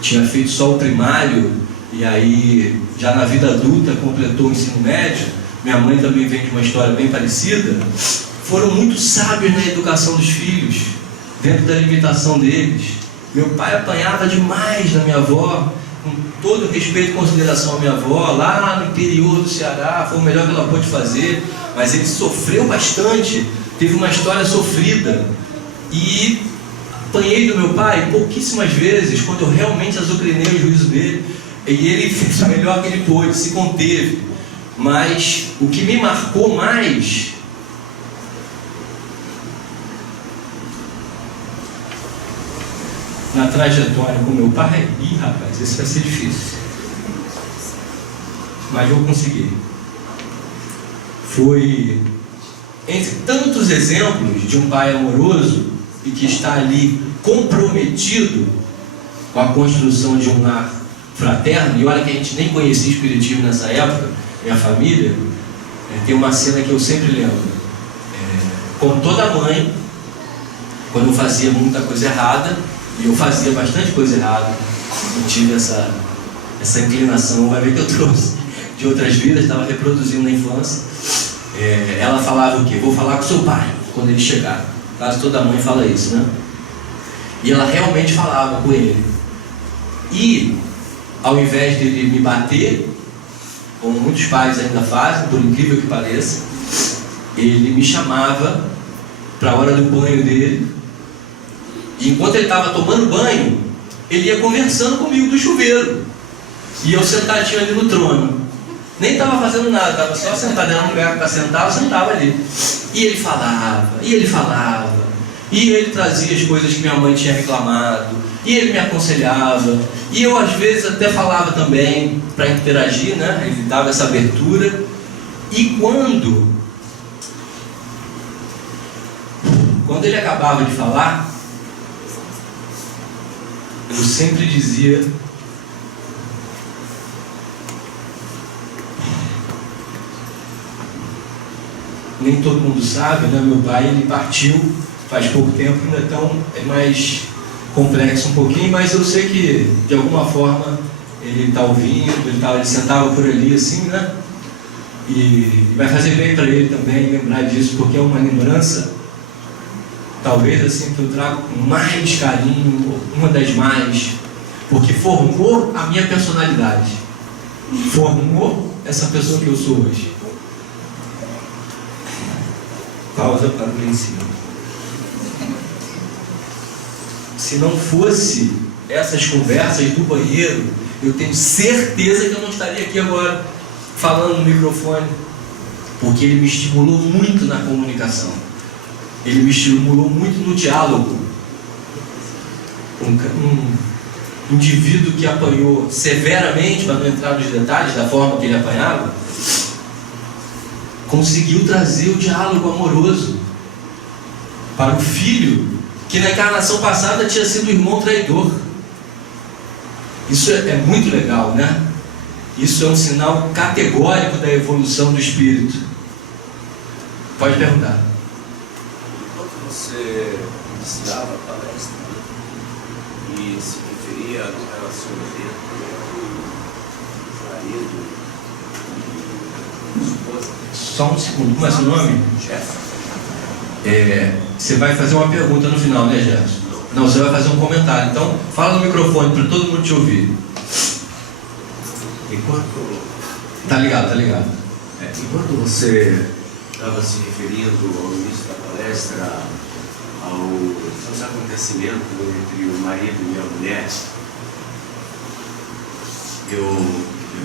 tinha feito só o primário, e aí já na vida adulta completou o ensino médio. Minha mãe também vem de uma história bem parecida. Foram muito sábios na educação dos filhos, dentro da limitação deles. Meu pai apanhava demais da minha avó, com todo respeito e consideração à minha avó, lá no interior do Ceará, foi o melhor que ela pôde fazer, mas ele sofreu bastante, teve uma história sofrida. E apanhei do meu pai pouquíssimas vezes, quando eu realmente azucrinei o juízo dele, e ele fez o melhor que ele pôde, se conteve. Mas o que me marcou mais na trajetória com meu pai, rapaz, esse vai ser difícil, mas vou conseguir. Foi, entre tantos exemplos de um pai amoroso e que está ali comprometido com a construção de um lar fraterno, e olha que a gente nem conhecia espiritismo nessa época, minha família, tem uma cena que eu sempre lembro. Como toda mãe, quando eu fazia muita coisa errada, e eu fazia bastante coisa errada, eu tive essa inclinação, vai ver que eu trouxe de outras vidas, estava reproduzindo na infância. Ela falava o quê? Vou falar com seu pai quando ele chegar. Quase toda mãe fala isso, né? E ela realmente falava com ele. E ao invés de ele me bater, como muitos pais ainda fazem, por incrível que pareça, ele me chamava para a hora do banho dele, e enquanto ele estava tomando banho, ele ia conversando comigo do chuveiro, e eu sentadinho ali no trono. Nem estava fazendo nada, estava só sentado em um lugar para sentar, eu sentava ali. E ele falava, e ele trazia as coisas que minha mãe tinha reclamado, e ele me aconselhava, e eu às vezes até falava também para interagir, né? Ele dava essa abertura. E quando ele acabava de falar, eu sempre dizia: nem todo mundo sabe, né? Meu pai, ele partiu faz pouco tempo, então é mais complexo um pouquinho, mas eu sei que de alguma forma ele está ouvindo, ele sentava por ali assim, né? E vai fazer bem para ele também lembrar disso, porque é uma lembrança, talvez assim, que eu trago com mais carinho, uma das mais, porque formou a minha personalidade, formou essa pessoa que eu sou hoje. Pausa para o princípio. Se não fosse essas conversas do banheiro, eu tenho certeza que eu não estaria aqui agora falando no microfone, porque ele me estimulou muito na comunicação, ele me estimulou muito no diálogo. Um indivíduo que apanhou severamente, para não entrar nos detalhes da forma que ele apanhava, conseguiu trazer o diálogo amoroso para o filho que na encarnação passada tinha sido o irmão traidor. Isso é muito legal, né? Isso é um sinal categórico da evolução do espírito. Pode perguntar. Enquanto você ensinava a palestra e se referia ao relacionamento marido e esposa. Só um segundo, como é seu nome? Jefferson. Você vai fazer uma pergunta no final, né, Jefferson? Não, você vai fazer um comentário. Então, fala no microfone para todo mundo te ouvir. Enquanto Enquanto você estava se referindo ao início da palestra aos acontecimentos entre o marido e a mulher, eu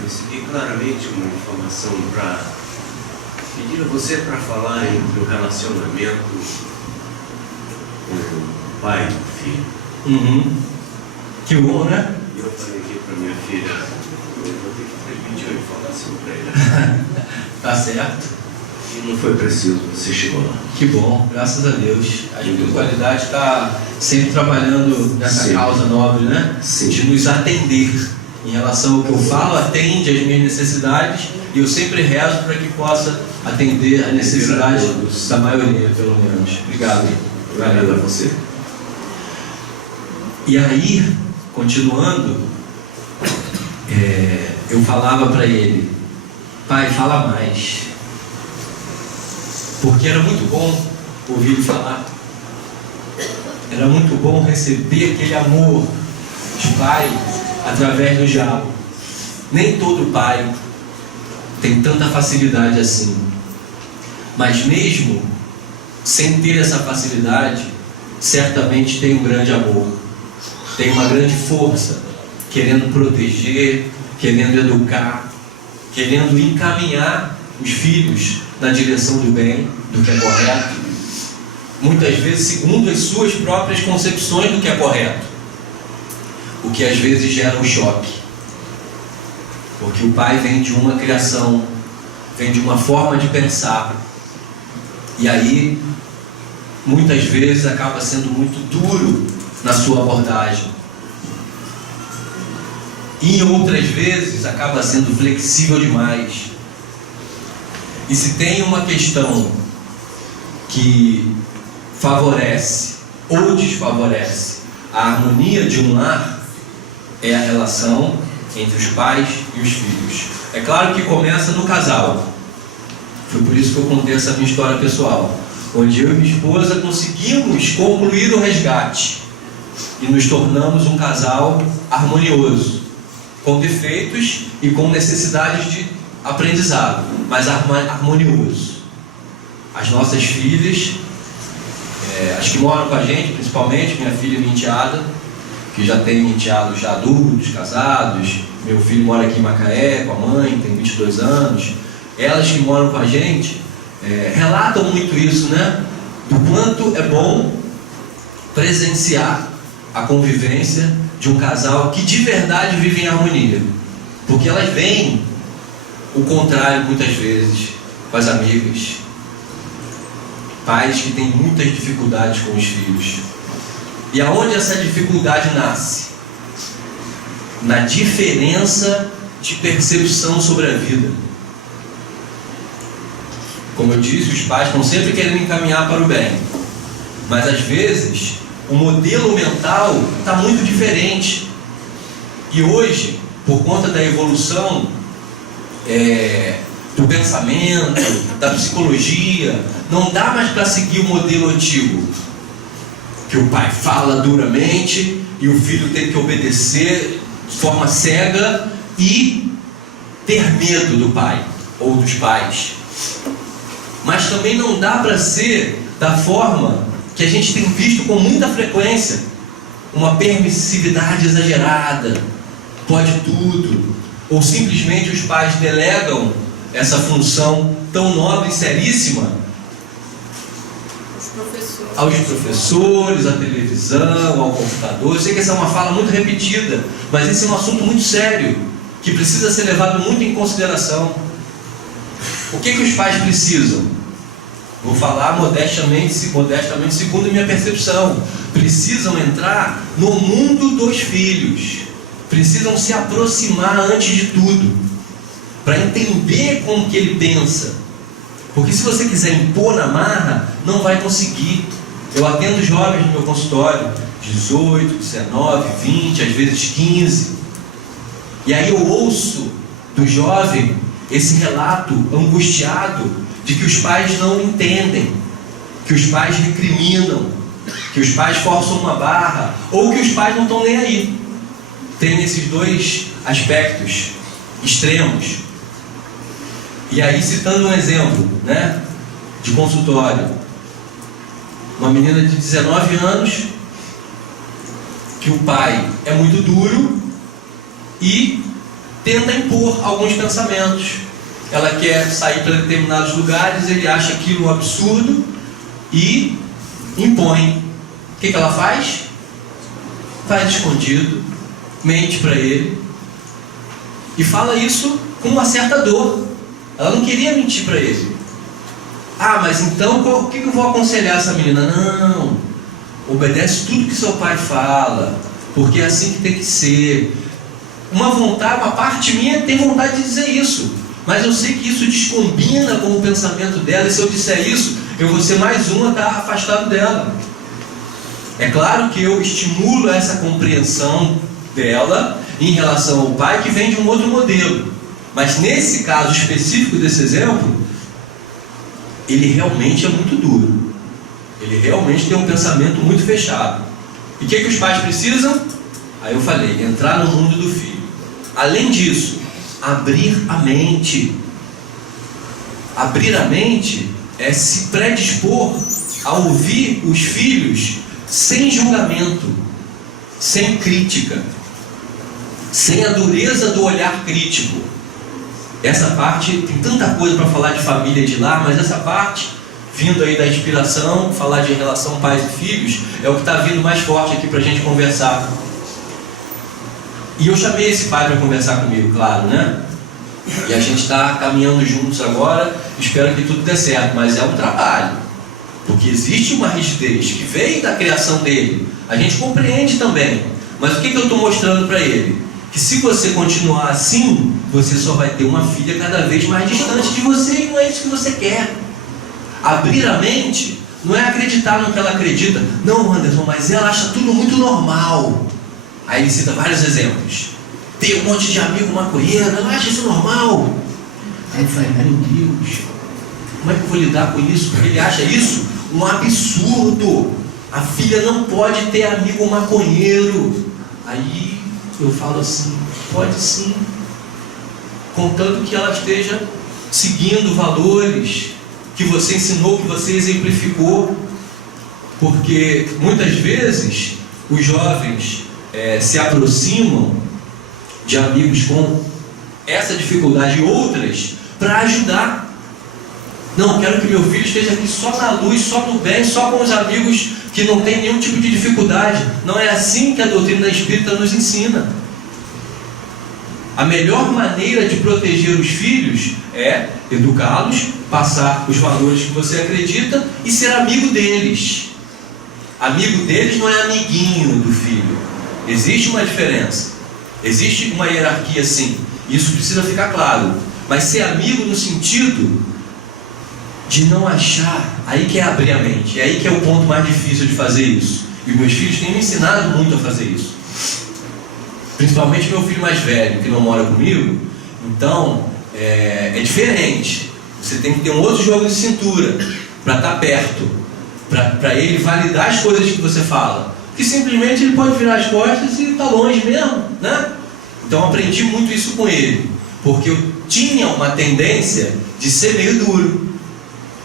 recebi claramente uma informação para pedir a você para falar entre o relacionamento com o pai e o filho. Uhum. Que bom, né? E eu falei aqui para minha filha, eu vou ter que transmitir a informação para ele. Tá certo. E não foi preciso, você chegou lá. Que bom, graças a Deus. A espiritualidade está sempre trabalhando nessa Sim. causa nobre, né? Sim. De nos atender. Em relação ao que eu falo, atende às minhas necessidades, e eu sempre rezo para que possa atender a necessidade da maioria, pelo menos. Obrigado. Obrigado a você. E aí, continuando, eu falava para ele: pai, fala mais. Porque era muito bom ouvir ele falar. Era muito bom receber aquele amor de pai através do diálogo. Nem todo pai tem tanta facilidade assim. Mas mesmo sem ter essa facilidade, certamente tem um grande amor, tem uma grande força, querendo proteger, querendo educar, querendo encaminhar os filhos na direção do bem, do que é correto, muitas vezes segundo as suas próprias concepções do que é correto, o que às vezes gera um choque, porque o pai vem de uma criação, vem de uma forma de pensar, e aí muitas vezes acaba sendo muito duro na sua abordagem, e em outras vezes acaba sendo flexível demais. E se tem uma questão que favorece ou desfavorece a harmonia de um lar, é a relação entre os pais e os filhos. É claro que começa no casal. Foi por isso que eu contei essa minha história pessoal, onde eu e minha esposa conseguimos concluir o resgate e nos tornamos um casal harmonioso, com defeitos e com necessidades de aprendizado, mas harmonioso. As nossas filhas, as que moram com a gente, principalmente minha filha e minha enteada, que já tem enteados já adultos, casados, Meu filho mora aqui em Macaé com a mãe, tem 22 anos. Elas que moram com a gente relatam muito isso, né? Do quanto é bom presenciar a convivência de um casal que de verdade vive em harmonia. Porque elas veem o contrário muitas vezes com as amigas. Pais que têm muitas dificuldades com os filhos. E aonde essa dificuldade nasce? Na diferença de percepção sobre a vida. Como eu disse, os pais estão sempre querendo encaminhar para o bem. Mas às vezes, o modelo mental está muito diferente. E hoje, por conta da evolução do pensamento, da psicologia, não dá mais para seguir o modelo antigo. Que o pai fala duramente e o filho tem que obedecer de forma cega e ter medo do pai ou dos pais. Mas também não dá para ser da forma que a gente tem visto com muita frequência, uma permissividade exagerada, pode tudo, ou simplesmente os pais delegam essa função tão nobre e seríssima aos professores, à televisão, ao computador. Eu sei que essa é uma fala muito repetida, mas esse é um assunto muito sério, que precisa ser levado muito em consideração. O que os pais precisam? Vou falar modestamente segundo a minha percepção. Precisam entrar no mundo dos filhos. Precisam se aproximar antes de tudo, para entender como que ele pensa. Porque se você quiser impor na marra, não vai conseguir. Eu atendo jovens no meu consultório, 18, 19, 20, às vezes 15. E aí eu ouço do jovem esse relato angustiado de que os pais não entendem, que os pais recriminam, que os pais forçam uma barra, ou que os pais não estão nem aí. Tem esses dois aspectos extremos. E aí, citando um exemplo, né, de consultório, uma menina de 19 anos, que o pai é muito duro e tenta impor alguns pensamentos. Ela quer sair para determinados lugares, ele acha aquilo um absurdo e impõe. O que ela faz? Faz escondido, mente para ele e fala isso com uma certa dor. Ela não queria mentir para ele. Ah, mas então o que eu vou aconselhar essa menina? Não, obedece tudo que seu pai fala, porque é assim que tem que ser. Uma parte minha tem vontade de dizer isso, mas eu sei que isso descombina com o pensamento dela, e se eu disser isso, eu vou ser mais uma a estar afastado dela. É claro que eu estimulo essa compreensão dela em relação ao pai, que vem de um outro modelo. Mas nesse caso específico desse exemplo, ele realmente é muito duro. Ele realmente tem um pensamento muito fechado. E o que os pais precisam? Aí eu falei, entrar no mundo do filho. Além disso, abrir a mente. Abrir a mente é se predispor a ouvir os filhos sem julgamento, sem crítica, sem a dureza do olhar crítico. Essa parte, tem tanta coisa para falar de família de lá, mas essa parte, vindo aí da inspiração, falar de relação pais e filhos, é o que está vindo mais forte aqui para a gente conversar. E eu chamei esse pai para conversar comigo, claro, né? E a gente está caminhando juntos agora, espero que tudo dê certo, mas é um trabalho, porque existe uma rigidez que veio da criação dele, a gente compreende também, mas o que eu estou mostrando para ele? Que se você continuar assim, você só vai ter uma filha cada vez mais distante de você, e não é isso que você quer. Abrir a mente não é acreditar no que ela acredita. Não, Anderson, mas ela acha tudo muito normal. Aí ele cita vários exemplos. Tem um monte de amigo maconheiro, ela acha isso normal. Aí eu falei, meu Deus, como é que eu vou lidar com isso? Porque ele acha isso um absurdo. A filha não pode ter amigo maconheiro. Aí eu falo assim, pode sim, contanto que ela esteja seguindo valores que você ensinou, que você exemplificou. Porque muitas vezes os jovens se aproximam de amigos com essa dificuldade e outras para ajudar. Não, quero que meu filho esteja aqui só na luz, só no bem, só com os amigos que não tem nenhum tipo de dificuldade. Não é assim que a doutrina espírita nos ensina. A melhor maneira de proteger os filhos é educá-los, passar os valores que você acredita e ser amigo deles. Amigo deles não é amiguinho do filho. Existe uma diferença. Existe uma hierarquia, sim. Isso precisa ficar claro. Mas ser amigo no sentido de não achar, aí que é abrir a mente, aí que é o ponto mais difícil de fazer isso. E meus filhos têm me ensinado muito a fazer isso. Principalmente meu filho mais velho, que não mora comigo. Então, é diferente. Você tem que ter um outro jogo de cintura para estar perto, para ele validar as coisas que você fala. Porque simplesmente ele pode virar as costas e está longe mesmo, né? Então eu aprendi muito isso com ele, porque eu tinha uma tendência de ser meio duro,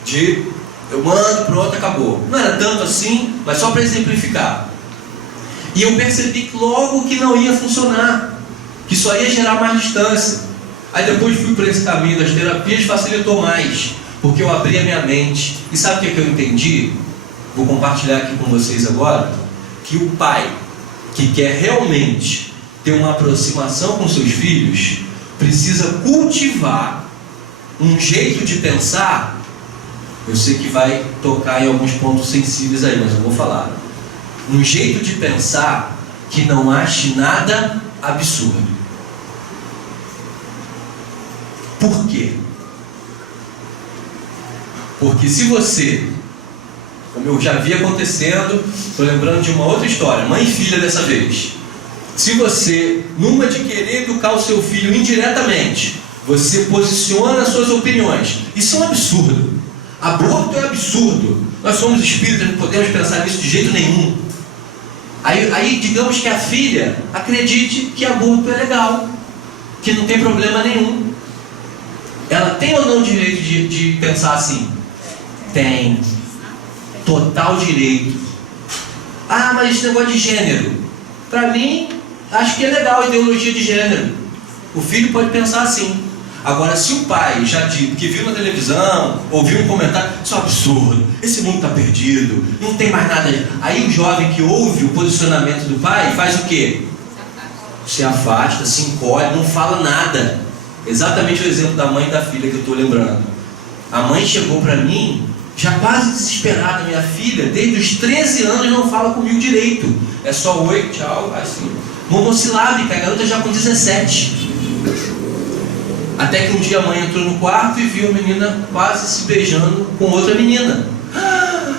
de eu mando, pronto, acabou. Não era tanto assim, mas só para exemplificar. E eu percebi logo que não ia funcionar, que só ia gerar mais distância. Aí depois fui para esse caminho das terapias, facilitou mais, porque eu abri a minha mente. E sabe o que eu entendi? Vou compartilhar aqui com vocês agora. Que o pai que quer realmente ter uma aproximação com seus filhos precisa cultivar um jeito de pensar. Eu sei que vai tocar em alguns pontos sensíveis aí, mas eu vou falar. Um jeito de pensar que não ache nada absurdo. Por quê? Porque se você, como eu já vi acontecendo, estou lembrando de uma outra história, mãe e filha dessa vez. Se você, numa de querer educar o seu filho indiretamente, você posiciona suas opiniões, isso é um absurdo. Aborto é absurdo. Nós somos espíritas, não podemos pensar nisso de jeito nenhum. Aí digamos que a filha acredite que aborto é legal, que não tem problema nenhum. Ela tem ou não direito de pensar assim? Tem. Total direito. Ah, mas esse negócio de gênero, para mim, acho que é legal a ideologia de gênero. O filho pode pensar assim. Agora, se o pai já disse que viu na televisão, ouviu um comentário, isso é um absurdo, esse mundo está perdido, não tem mais nada. Aí o jovem que ouve o posicionamento do pai faz o quê? Se afasta, se encolhe, não fala nada. Exatamente o exemplo da mãe e da filha que eu estou lembrando. A mãe chegou para mim, já quase desesperada, minha filha, desde os 13 anos não fala comigo direito. É só oi, tchau, assim. Monossilábica, a garota já com 17. Até que um dia a mãe entrou no quarto e viu a menina quase se beijando com outra menina. Ah,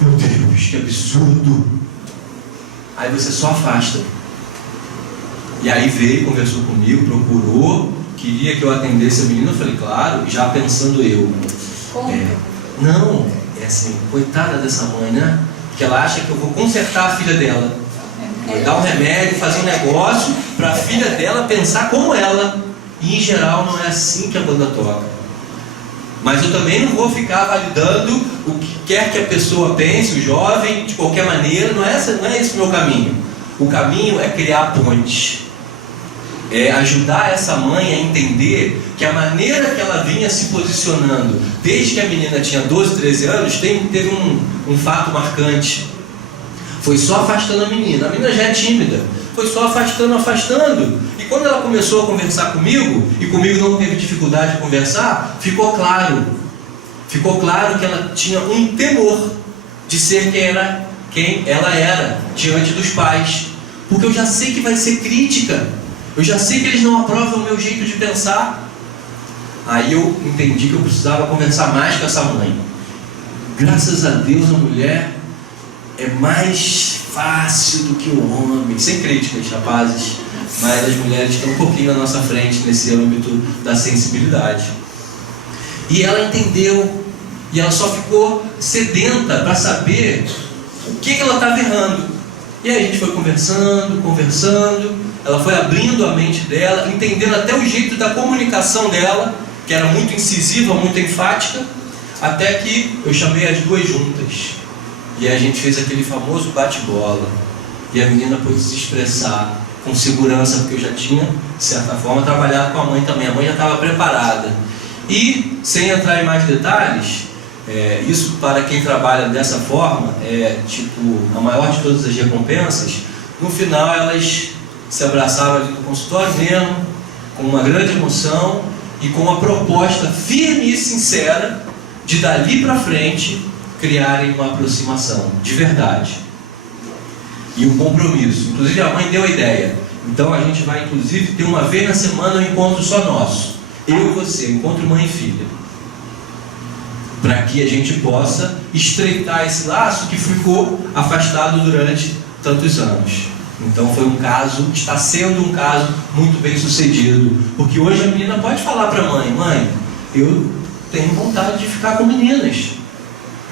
meu Deus, que absurdo. Aí você só afasta. E aí veio, conversou comigo, procurou, queria que eu atendesse a menina. Eu falei, claro, já pensando eu. Não, é assim, coitada dessa mãe, né? Porque ela acha que eu vou consertar a filha dela. Vou dar um remédio, fazer um negócio para a filha dela pensar como ela. E em geral não é assim que a banda toca. Mas eu também não vou ficar validando o que quer que a pessoa pense, o jovem, de qualquer maneira. Não é esse o meu caminho. O caminho é criar pontes. É ajudar essa mãe a entender que a maneira que ela vinha se posicionando desde que a menina tinha 12, 13 anos, teve um fato marcante. Foi só afastando a menina já é tímida, foi só afastando. E quando ela começou a conversar comigo, e comigo não teve dificuldade de conversar, ficou claro que ela tinha um temor de ser quem ela era diante dos pais. Porque eu já sei que vai ser crítica, eu já sei que eles não aprovam o meu jeito de pensar. Aí eu entendi que eu precisava conversar mais com essa mãe. Graças a Deus a mulher é mais fácil do que o homem. Sem críticas, rapazes, mas as mulheres estão um pouquinho na nossa frente nesse âmbito da sensibilidade. E ela entendeu, e ela só ficou sedenta para saber o que ela estava errando. E aí a gente foi conversando, ela foi abrindo a mente dela, entendendo até o jeito da comunicação dela, que era muito incisiva, muito enfática, até que eu chamei as duas juntas. E a gente fez aquele famoso bate-bola. E a menina pôde se expressar com segurança, porque eu já tinha, de certa forma, trabalhado com a mãe também. A mãe já estava preparada. E, sem entrar em mais detalhes, isso para quem trabalha dessa forma, a maior de todas as recompensas. No final, elas se abraçaram ali no consultório mesmo, com uma grande emoção e com uma proposta firme e sincera de dali para frente criarem uma aproximação de verdade e um compromisso. Inclusive a mãe deu a ideia. Então a gente vai inclusive ter uma vez na semana um encontro só nosso, eu e você, encontro mãe e filha, para que a gente possa estreitar esse laço que ficou afastado durante tantos anos. Então foi um caso, está sendo um caso muito bem sucedido, porque hoje a menina pode falar para a mãe: mãe, eu tenho vontade de ficar com meninas,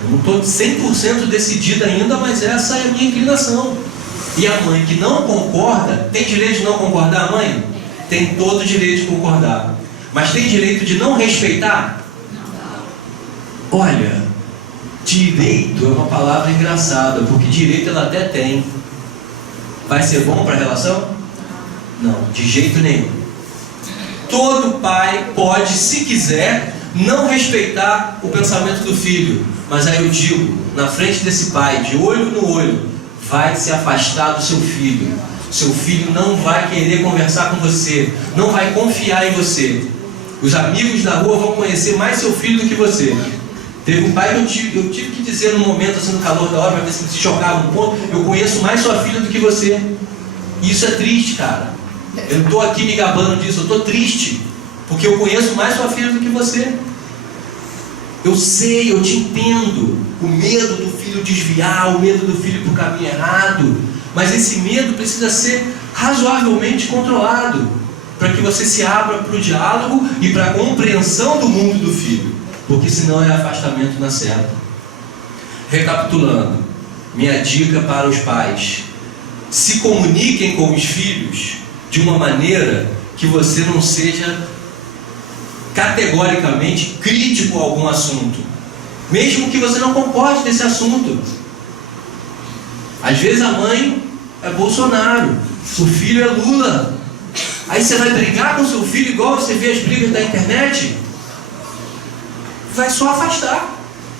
eu não estou 100% decidida ainda, mas essa é a minha inclinação. E a mãe que não concorda, tem direito de não concordar, mãe? Tem todo o direito de concordar, mas tem direito de não respeitar? Olha, direito é uma palavra engraçada, porque direito ela até tem. Vai ser bom para a relação? Não, de jeito nenhum. Todo pai pode, se quiser, não respeitar o pensamento do filho. Mas aí eu digo, na frente desse pai, de olho no olho, vai se afastar do seu filho. Seu filho não vai querer conversar com você, não vai confiar em você. Os amigos da rua vão conhecer mais seu filho do que você. Teve um pai que eu tive que dizer no momento, assim, no calor da hora, para ver se chocava um ponto: eu conheço mais sua filha do que você. E isso é triste, cara. Eu não estou aqui me gabando disso, eu estou triste, porque eu conheço mais sua filha do que você. Eu sei, eu te entendo, o medo do filho desviar, o medo do filho ir para o caminho errado, mas esse medo precisa ser razoavelmente controlado, para que você se abra para o diálogo e para a compreensão do mundo do filho. Porque senão é afastamento na certa. Recapitulando, minha dica para os pais: se comuniquem com os filhos de uma maneira que você não seja categoricamente crítico a algum assunto, mesmo que você não concorde nesse assunto. Às vezes a mãe é Bolsonaro, o filho é Lula. Aí você vai brigar com seu filho igual você vê as brigas da internet? Vai só afastar.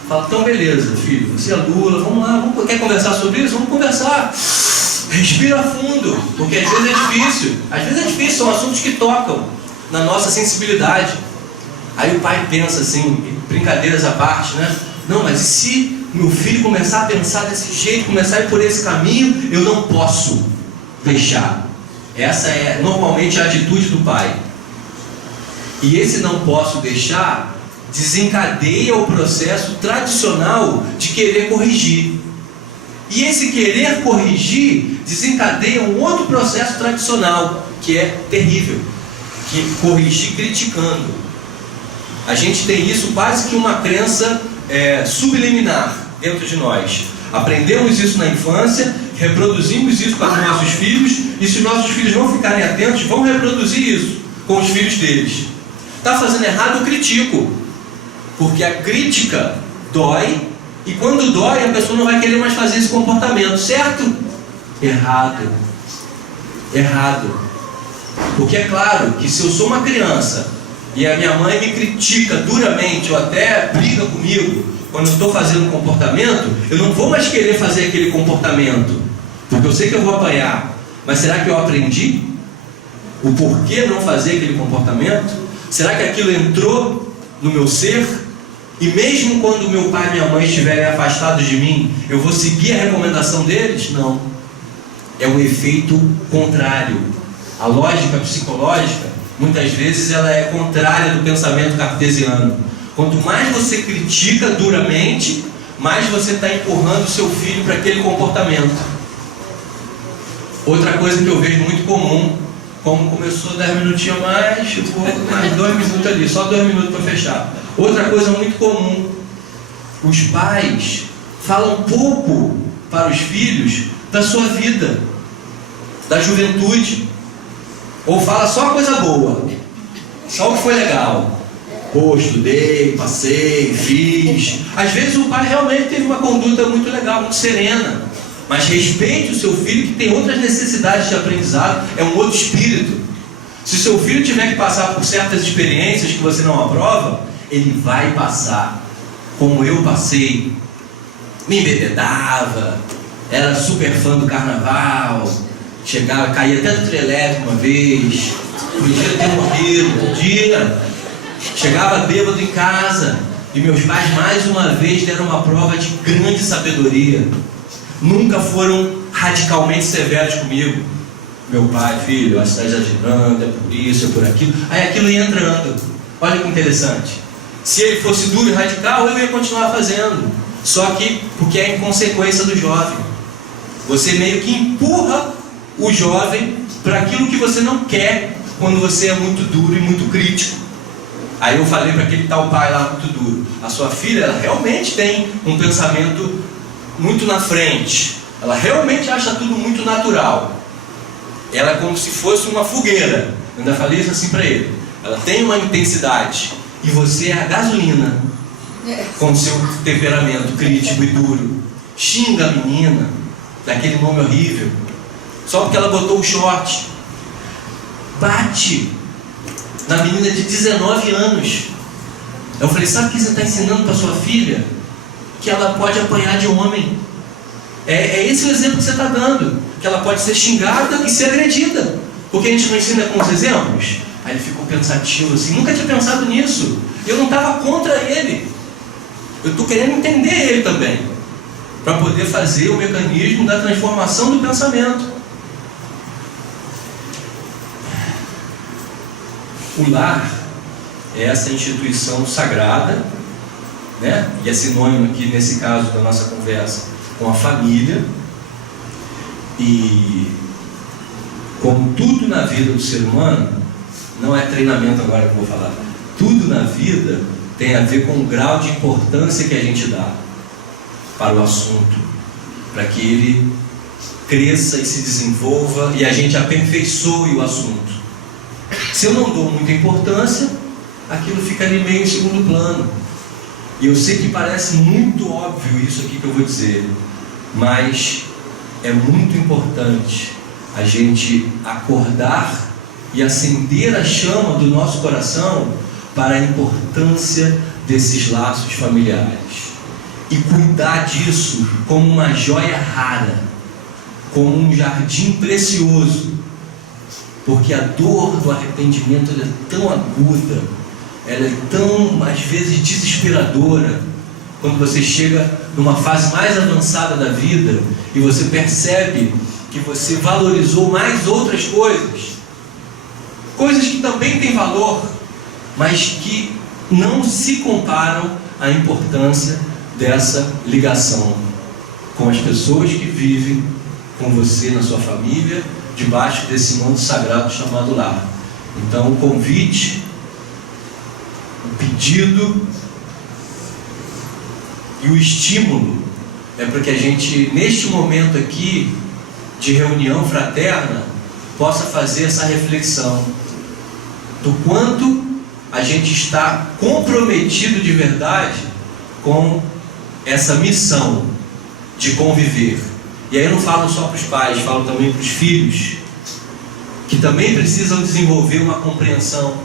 Fala: então beleza, filho, você é Lula, vamos lá, quer conversar sobre isso? Vamos conversar. Respira fundo, porque às vezes é difícil, são assuntos que tocam na nossa sensibilidade. Aí o pai pensa assim, brincadeiras à parte, né? Não, mas e se meu filho começar a pensar desse jeito, começar a ir por esse caminho, eu não posso deixar. Essa é normalmente a atitude do pai. E esse não posso deixar desencadeia o processo tradicional de querer corrigir. E esse querer corrigir desencadeia um outro processo tradicional, que é terrível, que é corrigir criticando. A gente tem isso quase que uma crença subliminar dentro de nós. Aprendemos isso na infância, reproduzimos isso para os nossos filhos, e se os nossos filhos não ficarem atentos, vão reproduzir isso com os filhos deles. Está fazendo errado, eu critico. Porque a crítica dói, e quando dói, a pessoa não vai querer mais fazer esse comportamento, certo? Errado. Porque é claro que se eu sou uma criança e a minha mãe me critica duramente ou até briga comigo quando eu estou fazendo um comportamento, eu não vou mais querer fazer aquele comportamento, porque eu sei que eu vou apanhar. Mas será que eu aprendi o porquê não fazer aquele comportamento? Será que aquilo entrou no meu ser? E mesmo quando meu pai e minha mãe estiverem afastados de mim, eu vou seguir a recomendação deles? Não. É um efeito contrário. A lógica psicológica, muitas vezes, ela é contrária do pensamento cartesiano. Quanto mais você critica duramente, mais você está empurrando o seu filho para aquele comportamento. Outra coisa que eu vejo muito comum, como começou 10 minutinhos mais, eu vou mais 2 minutos ali, só 2 minutos para fechar. Outra coisa muito comum, os pais falam pouco para os filhos da sua vida, da juventude, ou fala só coisa boa, só o que foi legal. Pô, estudei, passei, fiz. Às vezes o pai realmente teve uma conduta muito legal, muito serena, Mas respeite o seu filho, que tem outras necessidades de aprendizado, é um outro espírito. Se o seu filho tiver que passar por certas experiências que você não aprova, ele vai passar, como eu passei. Me embebedava, era super fã do carnaval, chegava, caía até do trio elétrico uma vez, podia ter morrido, podia. Chegava bêbado em casa, e meus pais mais uma vez deram uma prova de grande sabedoria. Nunca foram radicalmente severos comigo. Meu pai, filho, você está exagerando, é por isso, é por aquilo. Aí aquilo ia entrando. Olha que interessante. Se ele fosse duro e radical, eu ia continuar fazendo. Só que porque é inconsequência do jovem. Você meio que empurra o jovem para aquilo que você não quer quando você é muito duro e muito crítico. Aí eu falei para aquele tal pai lá muito duro: a sua filha, ela realmente tem um pensamento muito na frente. Ela realmente acha tudo muito natural. Ela é como se fosse uma fogueira. Eu ainda falei isso assim para ele. Ela tem uma intensidade. E você é a gasolina, com seu temperamento crítico e duro. Xinga a menina daquele nome horrível, só porque ela botou o short. Bate na menina de 19 anos. Eu falei: sabe o que você está ensinando para sua filha? Que ela pode apanhar de homem. É esse o exemplo que você está dando. Que ela pode ser xingada e ser agredida. Porque a gente não ensina com os exemplos. Aí ele ficou pensativo assim: nunca tinha pensado nisso. Eu não estava contra ele. Eu estou querendo entender ele também, para poder fazer o mecanismo da transformação do pensamento. O lar é essa instituição sagrada, né? E é sinônimo aqui nesse caso da nossa conversa com a família. E como tudo na vida do ser humano, não é treinamento agora que eu vou falar, tudo na vida tem a ver com o grau de importância que a gente dá para o assunto, para que ele cresça e se desenvolva e a gente aperfeiçoe o assunto. Se eu não dou muita importância, aquilo fica ali meio em segundo plano. E eu sei que parece muito óbvio isso aqui que eu vou dizer, mas é muito importante a gente acordar e acender a chama do nosso coração para a importância desses laços familiares e cuidar disso como uma joia rara, como um jardim precioso, porque a dor do arrependimento ela é tão aguda, ela é tão, às vezes, desesperadora, quando você chega numa fase mais avançada da vida e você percebe que você valorizou mais outras coisas que também têm valor, mas que não se comparam à importância dessa ligação com as pessoas que vivem com você na sua família, debaixo desse manto sagrado chamado lar. Então o convite, o pedido e o estímulo é para que a gente, neste momento aqui de reunião fraterna, possa fazer essa reflexão do quanto a gente está comprometido de verdade com essa missão de conviver. E aí eu não falo só para os pais, falo também para os filhos, que também precisam desenvolver uma compreensão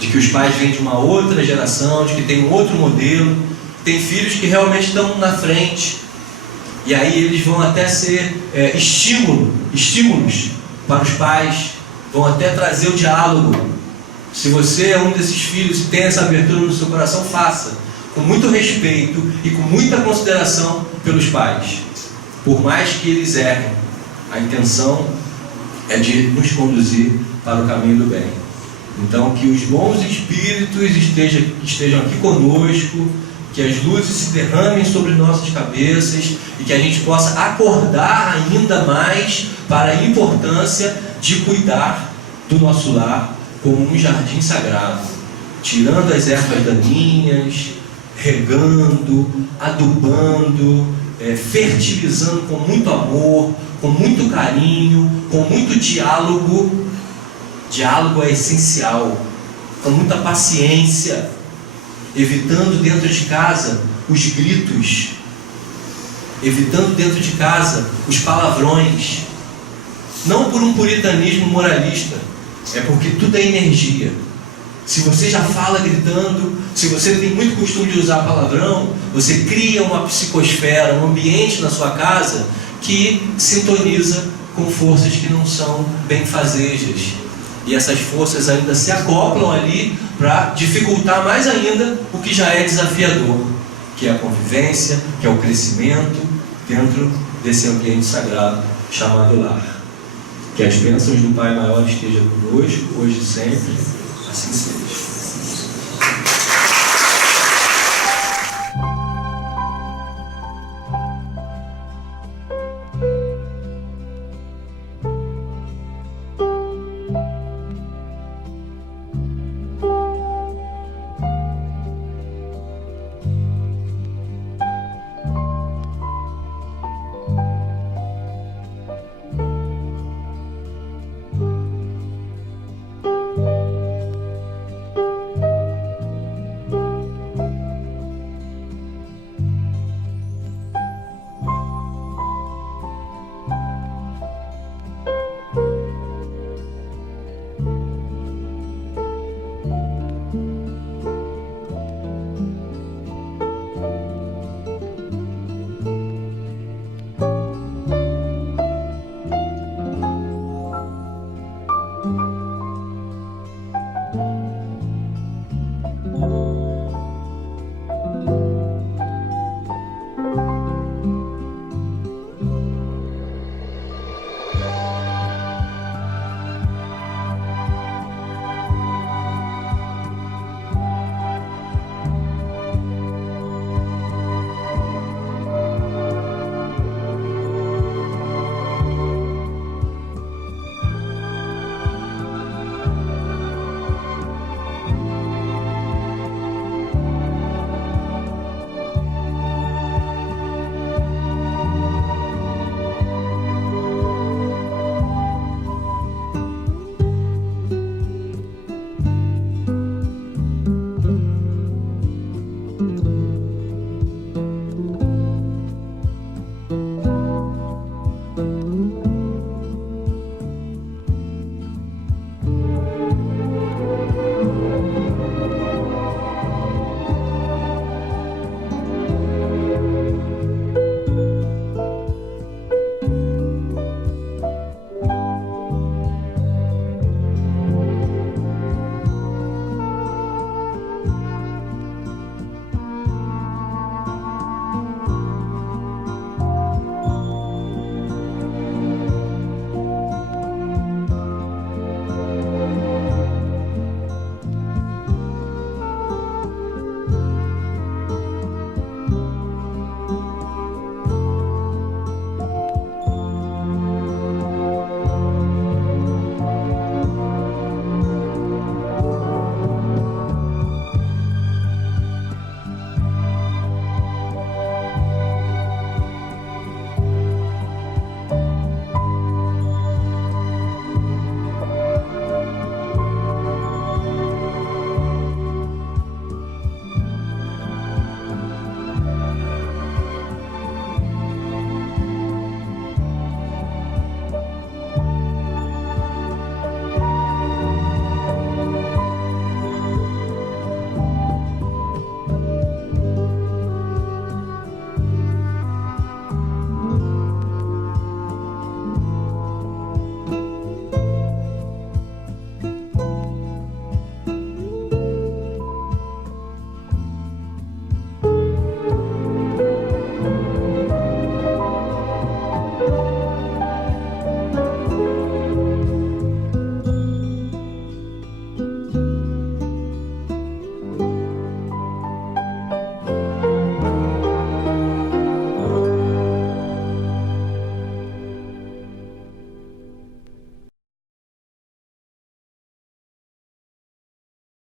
de que os pais vêm de uma outra geração, de que tem um outro modelo. Tem filhos que realmente estão na frente, e aí eles vão até ser estímulos para os pais, vão até trazer o diálogo. Se você é um desses filhos e tem essa abertura no seu coração, faça, com muito respeito e com muita consideração pelos pais. Por mais que eles errem, a intenção é de nos conduzir para o caminho do bem. Então, que os bons espíritos estejam aqui conosco, que as luzes se derramem sobre nossas cabeças e que a gente possa acordar ainda mais para a importância de cuidar do nosso lar como um jardim sagrado, tirando as ervas daninhas, regando, adubando, fertilizando com muito amor, com muito carinho, com muito diálogo. Diálogo é essencial, com muita paciência, evitando dentro de casa os gritos, evitando dentro de casa os palavrões, não por um puritanismo moralista, é porque tudo é energia. Se você já fala gritando, se você tem muito costume de usar palavrão, você cria uma psicosfera, um ambiente na sua casa que sintoniza com forças que não são benfazejas. E essas forças ainda se acoplam ali para dificultar mais ainda o que já é desafiador, que é a convivência, que é o crescimento dentro desse ambiente sagrado chamado lar. Que as bênçãos do Pai Maior estejam conosco, hoje e sempre, assim seja.